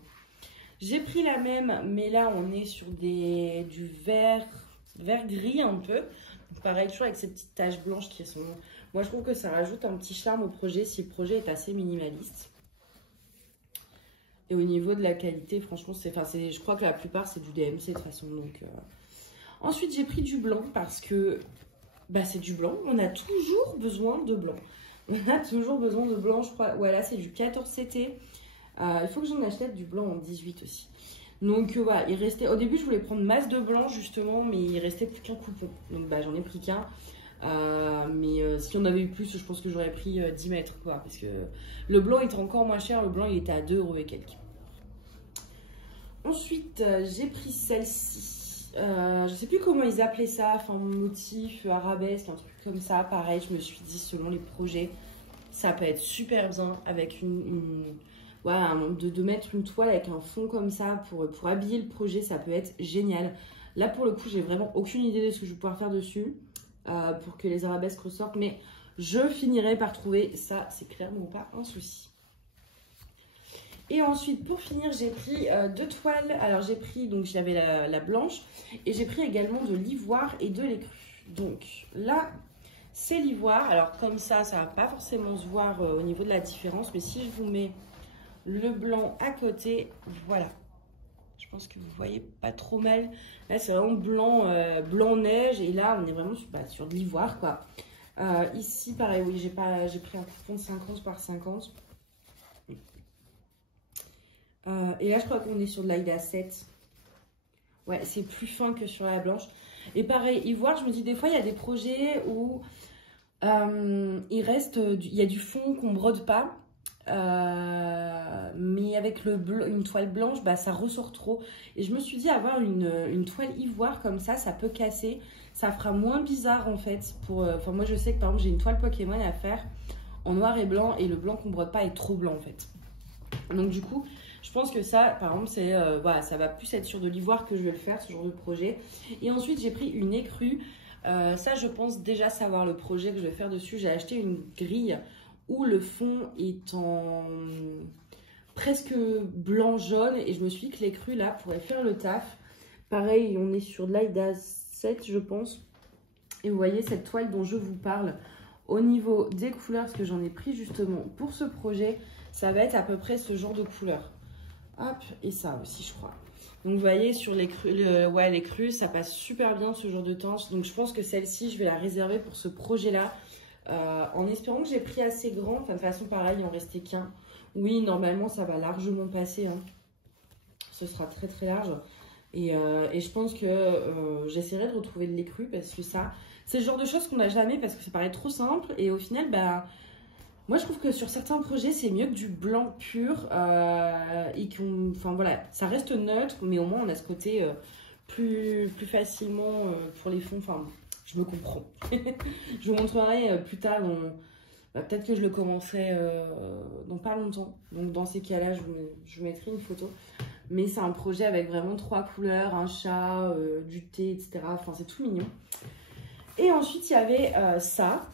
J'ai pris la même, mais là on est sur du vert gris un peu. Donc, pareil, toujours avec ces petites taches blanches qui sont... Moi je trouve que ça rajoute un petit charme au projet si le projet est assez minimaliste. Et au niveau de la qualité, franchement, je crois que la plupart c'est du DMC de toute façon. Donc, ensuite j'ai pris du blanc parce que bah, c'est du blanc, on a toujours besoin de blanc. On a toujours besoin de blanc, je crois. Ouais, là c'est du 14CT. Il faut que j'en achète du blanc en 18 aussi. Donc voilà, il restait. Au début, je voulais prendre masse de blanc justement, mais il restait plus qu'un coupon. Donc bah, j'en ai pris qu'un. Mais si on avait eu plus, je pense que j'aurais pris 10 mètres quoi. Parce que le blanc était encore moins cher. Le blanc il était à 2 € et quelques. Ensuite, j'ai pris celle-ci. Je sais plus comment ils appelaient ça, enfin motif, arabesque, un truc comme ça. Pareil, je me suis dit selon les projets, ça peut être super bien avec ouais, de mettre une toile avec un fond comme ça pour habiller le projet, ça peut être génial. Là pour le coup, j'ai vraiment aucune idée de ce que je vais pouvoir faire dessus pour que les arabesques ressortent, mais je finirai par trouver ça, c'est clairement pas un souci. Et ensuite, pour finir, j'ai pris 2 toiles. Alors, j'ai pris, donc j'avais la blanche. Et j'ai pris également de l'ivoire et de l'écru. Donc, là, c'est l'ivoire. Alors, comme ça va pas forcément se voir au niveau de la différence. Mais si je vous mets le blanc à côté, voilà. Je pense que vous voyez pas trop mal. Là, c'est vraiment blanc, blanc neige. Et là, on est vraiment sur de l'ivoire, quoi. Ici, pareil, oui, j'ai pris un coupon de 50 par 50. Et là, je crois qu'on est sur de l'Aïda 7. Ouais, c'est plus fin que sur la blanche. Et pareil, ivoire, je me dis, des fois, il y a des projets où il y a du fond qu'on brode pas. Mais avec une toile blanche, bah, ça ressort trop. Et je me suis dit, avoir une toile ivoire comme ça peut casser. Ça fera moins bizarre, en fait. Moi, je sais que, par exemple, j'ai une toile Pokémon à faire en noir et blanc. Et le blanc qu'on brode pas est trop blanc, en fait. Donc, du coup... Je pense que ça, par exemple, voilà, ça va plus être sur de l'ivoire que je vais le faire, ce genre de projet. Et ensuite, j'ai pris une écrue. Ça, je pense déjà savoir le projet que je vais faire dessus. J'ai acheté une grille où le fond est en presque blanc-jaune. Et je me suis dit que l'écrue, là, pourrait faire le taf. Pareil, on est sur de l'Aïda 7, je pense. Et vous voyez cette toile dont je vous parle. Au niveau des couleurs, ce que j'en ai pris justement pour ce projet, ça va être à peu près ce genre de couleur. Hop, et ça aussi, je crois. Donc, vous voyez, sur les crues, ça passe super bien ce genre de teinte. Donc, je pense que celle-ci, je vais la réserver pour ce projet-là. En espérant que j'ai pris assez grand. Enfin, de toute façon, pareil, il en restait qu'un. Oui, normalement, ça va largement passer. Hein. Ce sera très, très large. Et je pense que j'essaierai de retrouver de l'écru parce que ça, c'est le genre de choses qu'on n'a jamais parce que ça paraît trop simple. Et au final, bah... Moi, je trouve que sur certains projets, c'est mieux que du blanc pur. Enfin, voilà, ça reste neutre, mais au moins, on a ce côté plus facilement pour les fonds. Enfin, je me comprends. Je vous montrerai plus tard. Peut-être que je le commencerai dans pas longtemps. Donc, dans ces cas-là, je vous mettrai une photo. Mais c'est un projet avec vraiment 3 couleurs, un chat, du thé, etc. Enfin, c'est tout mignon. Et ensuite, il y avait ça.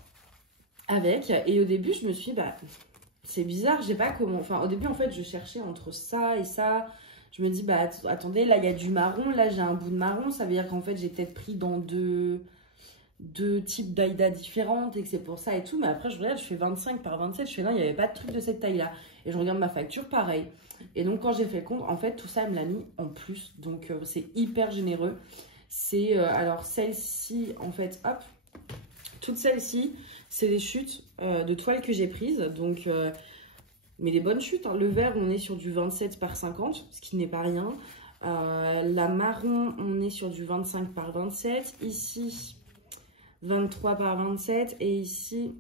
Et au début je me suis dit bah c'est bizarre, j'ai pas comment, enfin au début en fait je cherchais entre ça et ça, je me dis bah attendez, là il y a du marron, là j'ai un bout de marron, ça veut dire qu'en fait j'ai peut-être pris dans deux types d'Aïda différentes et que c'est pour ça et tout, mais après je regarde, je fais 25 par 27, je fais non, il n'y avait pas de truc de cette taille là, et je regarde ma facture pareil, et donc quand j'ai fait le compte, en fait tout ça elle me l'a mis en plus, donc c'est hyper généreux. C'est alors celle-ci en fait, hop, toutes celles-ci, c'est des chutes de toile que j'ai prises. Donc, mais des bonnes chutes. Hein. Le vert, on est sur du 27 par 50, ce qui n'est pas rien. La marron, on est sur du 25 par 27. Ici, 23 par 27. Et ici,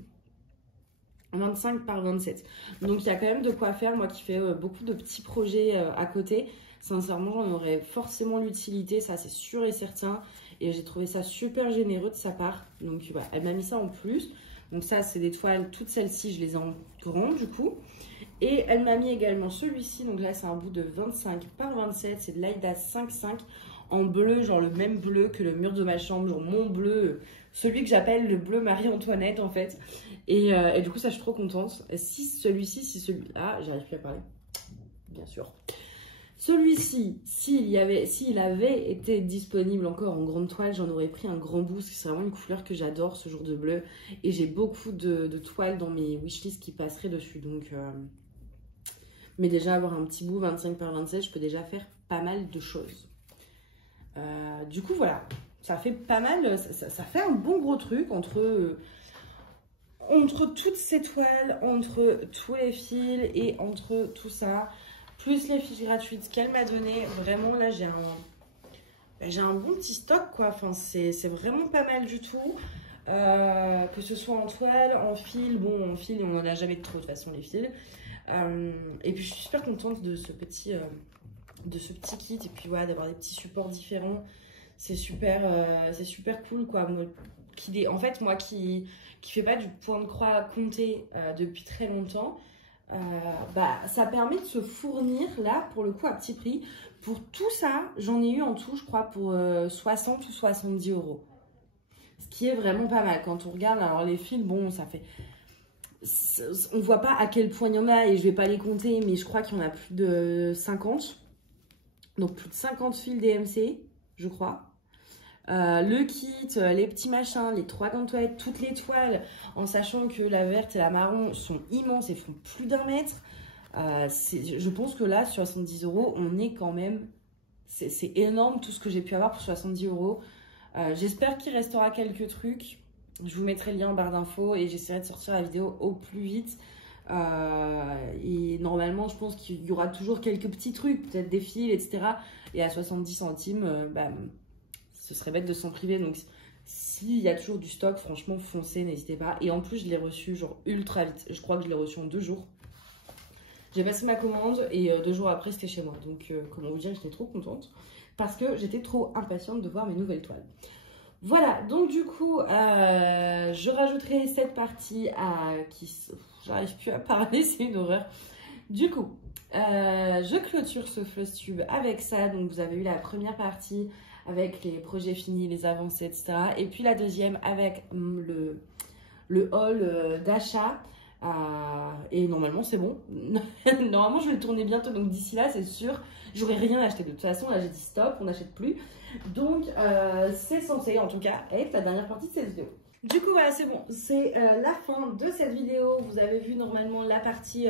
25 par 27. Donc il y a quand même de quoi faire. Moi qui fais beaucoup de petits projets à côté, sincèrement j'en aurais forcément l'utilité, ça c'est sûr et certain. Et j'ai trouvé ça super généreux de sa part. Donc voilà, elle m'a mis ça en plus. Donc ça c'est des toiles, toutes celles-ci je les ai en grand du coup. Et elle m'a mis également celui-ci, donc là c'est un bout de 25 par 27, c'est de l'Aïda 5,5 en bleu, genre le même bleu que le mur de ma chambre, genre mon bleu, celui que j'appelle le bleu Marie-Antoinette en fait. Et du coup ça je suis trop contente. Si celui-ci, si celui-là, j'arrive plus à parler, bien sûr. Celui-ci, s'il avait été disponible encore en grande toile, j'en aurais pris un grand bout, parce que c'est vraiment une couleur que j'adore, ce genre de bleu. Et j'ai beaucoup de toiles dans mes wishlists qui passeraient dessus, donc... Mais déjà, avoir un petit bout 25 par 27, je peux déjà faire pas mal de choses. Du coup, voilà, ça fait pas mal, ça fait un bon gros truc entre toutes ces toiles, entre tous les fils et entre tout ça, plus les fiches gratuites qu'elle m'a donné. Vraiment, là, j'ai un bon petit stock, quoi. Enfin, c'est vraiment pas mal du tout. Que ce soit en toile, en fil. Bon, en fil, on n'en a jamais de trop, de toute façon, les fils. Et puis, je suis super contente de ce petit kit. Et puis, voilà, d'avoir des petits supports différents. C'est super cool, quoi. En fait, moi qui fait pas du point de croix compté depuis très longtemps, ça permet de se fournir là pour le coup à petit prix. Pour tout ça, j'en ai eu en tout, je crois, pour 60 ou 70 €. Ce qui est vraiment pas mal. Quand on regarde, alors les fils, bon, ça fait... On voit pas à quel point il y en a et je vais pas les compter, mais je crois qu'il y en a plus de 50. Donc plus de 50 fils DMC, je crois. Le kit, les petits machins, les 3 gants de toilette, toutes les toiles, en sachant que la verte et la marron sont immenses et font plus d'1 mètre. Je pense que là, sur 70 €, on est quand même... C'est énorme tout ce que j'ai pu avoir pour 70 €. J'espère qu'il restera quelques trucs. Je vous mettrai le lien en barre d'infos et j'essaierai de sortir la vidéo au plus vite. Et normalement, je pense qu'il y aura toujours quelques petits trucs, peut-être des fils, etc. Et à 70 centimes, ce serait bête de s'en priver. Donc, s'il y a toujours du stock, franchement, foncez, n'hésitez pas. Et en plus, je l'ai reçu genre ultra vite. Je crois que je l'ai reçu en 2 jours. J'ai passé ma commande et 2 jours après, c'était chez moi. Donc, comment vous dire, j'étais trop contente parce que j'étais trop impatiente de voir mes nouvelles toiles. Voilà, donc du coup, je rajouterai cette partie j'arrive plus à parler, c'est une horreur. Du coup, je clôture ce floss tube avec ça. Donc, vous avez eu la première partie avec les projets finis, les avancées, etc. Et puis la deuxième avec le haul d'achat. Et normalement, c'est bon. Normalement, je vais le tourner bientôt. Donc, d'ici là, c'est sûr, j'aurai rien acheté. De toute façon, là, j'ai dit stop, on n'achète plus. Donc, c'est censé, en tout cas, être la dernière partie de cette vidéo. Du coup, voilà, c'est bon. C'est la fin de cette vidéo. Vous avez vu normalement la partie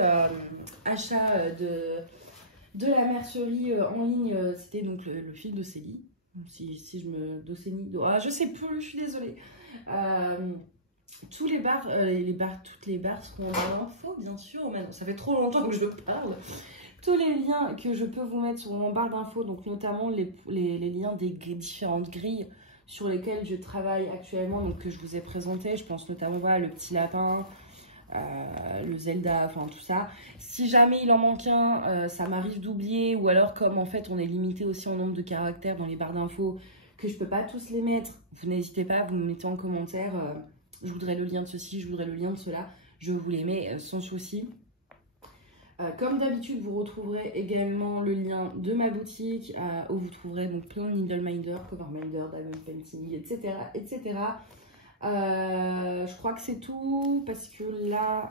achat de la mercerie en ligne. C'était donc le fil de Célie. Si je me... je sais plus, je suis désolée. Toutes les barres seront en info, bien sûr. Ça fait trop longtemps que je parle. Tous les liens que je peux vous mettre sur mon barre d'infos, donc notamment les liens des différentes grilles sur lesquelles je travaille actuellement, donc que je vous ai présenté. Je pense notamment voilà, le petit lapin, le Zelda, enfin tout ça. Si jamais il en manque un, ça m'arrive d'oublier, ou alors comme en fait on est limité aussi en nombre de caractères dans les barres d'infos, que je peux pas tous les mettre, vous n'hésitez pas, vous me mettez en commentaire. Je voudrais le lien de ceci, je voudrais le lien de cela. Je vous les mets sans souci. Comme d'habitude, vous retrouverez également le lien de ma boutique où vous trouverez donc plein de needle minder, cover minder, diamond painting, etc. etc. Je crois que c'est tout parce que là,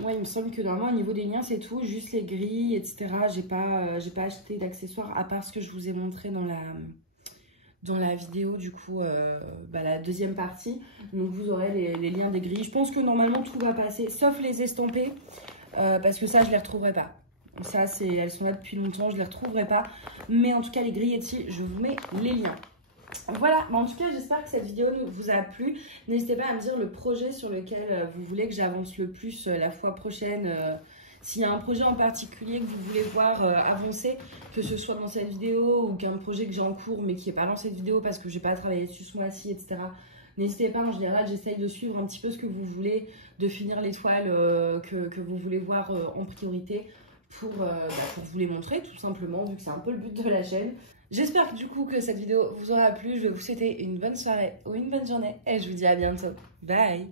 moi il me semble que normalement au niveau des liens c'est tout, juste les grilles, etc. J'ai pas acheté d'accessoires à part ce que je vous ai montré dans la vidéo du coup, la deuxième partie. Donc vous aurez les liens des grilles. Je pense que normalement tout va passer, sauf les estampés, parce que ça je les retrouverai pas. Ça elles sont là depuis longtemps, je les retrouverai pas. Mais en tout cas les grilles ici, je vous mets les liens. Voilà, en tout cas j'espère que cette vidéo vous a plu. N'hésitez pas à me dire le projet sur lequel vous voulez que j'avance le plus la fois prochaine. S'il y a un projet en particulier que vous voulez voir avancer, que ce soit dans cette vidéo ou qu'un projet que j'ai en cours mais qui n'est pas dans cette vidéo parce que j'ai pas travaillé dessus ce mois-ci, etc. N'hésitez pas, en général, j'essaye de suivre un petit peu ce que vous voulez, de finir les toiles que vous voulez voir en priorité pour vous les montrer, tout simplement, vu que c'est un peu le but de la chaîne. J'espère que du coup que cette vidéo vous aura plu. Je vais vous souhaiter une bonne soirée ou une bonne journée et je vous dis à bientôt. Bye!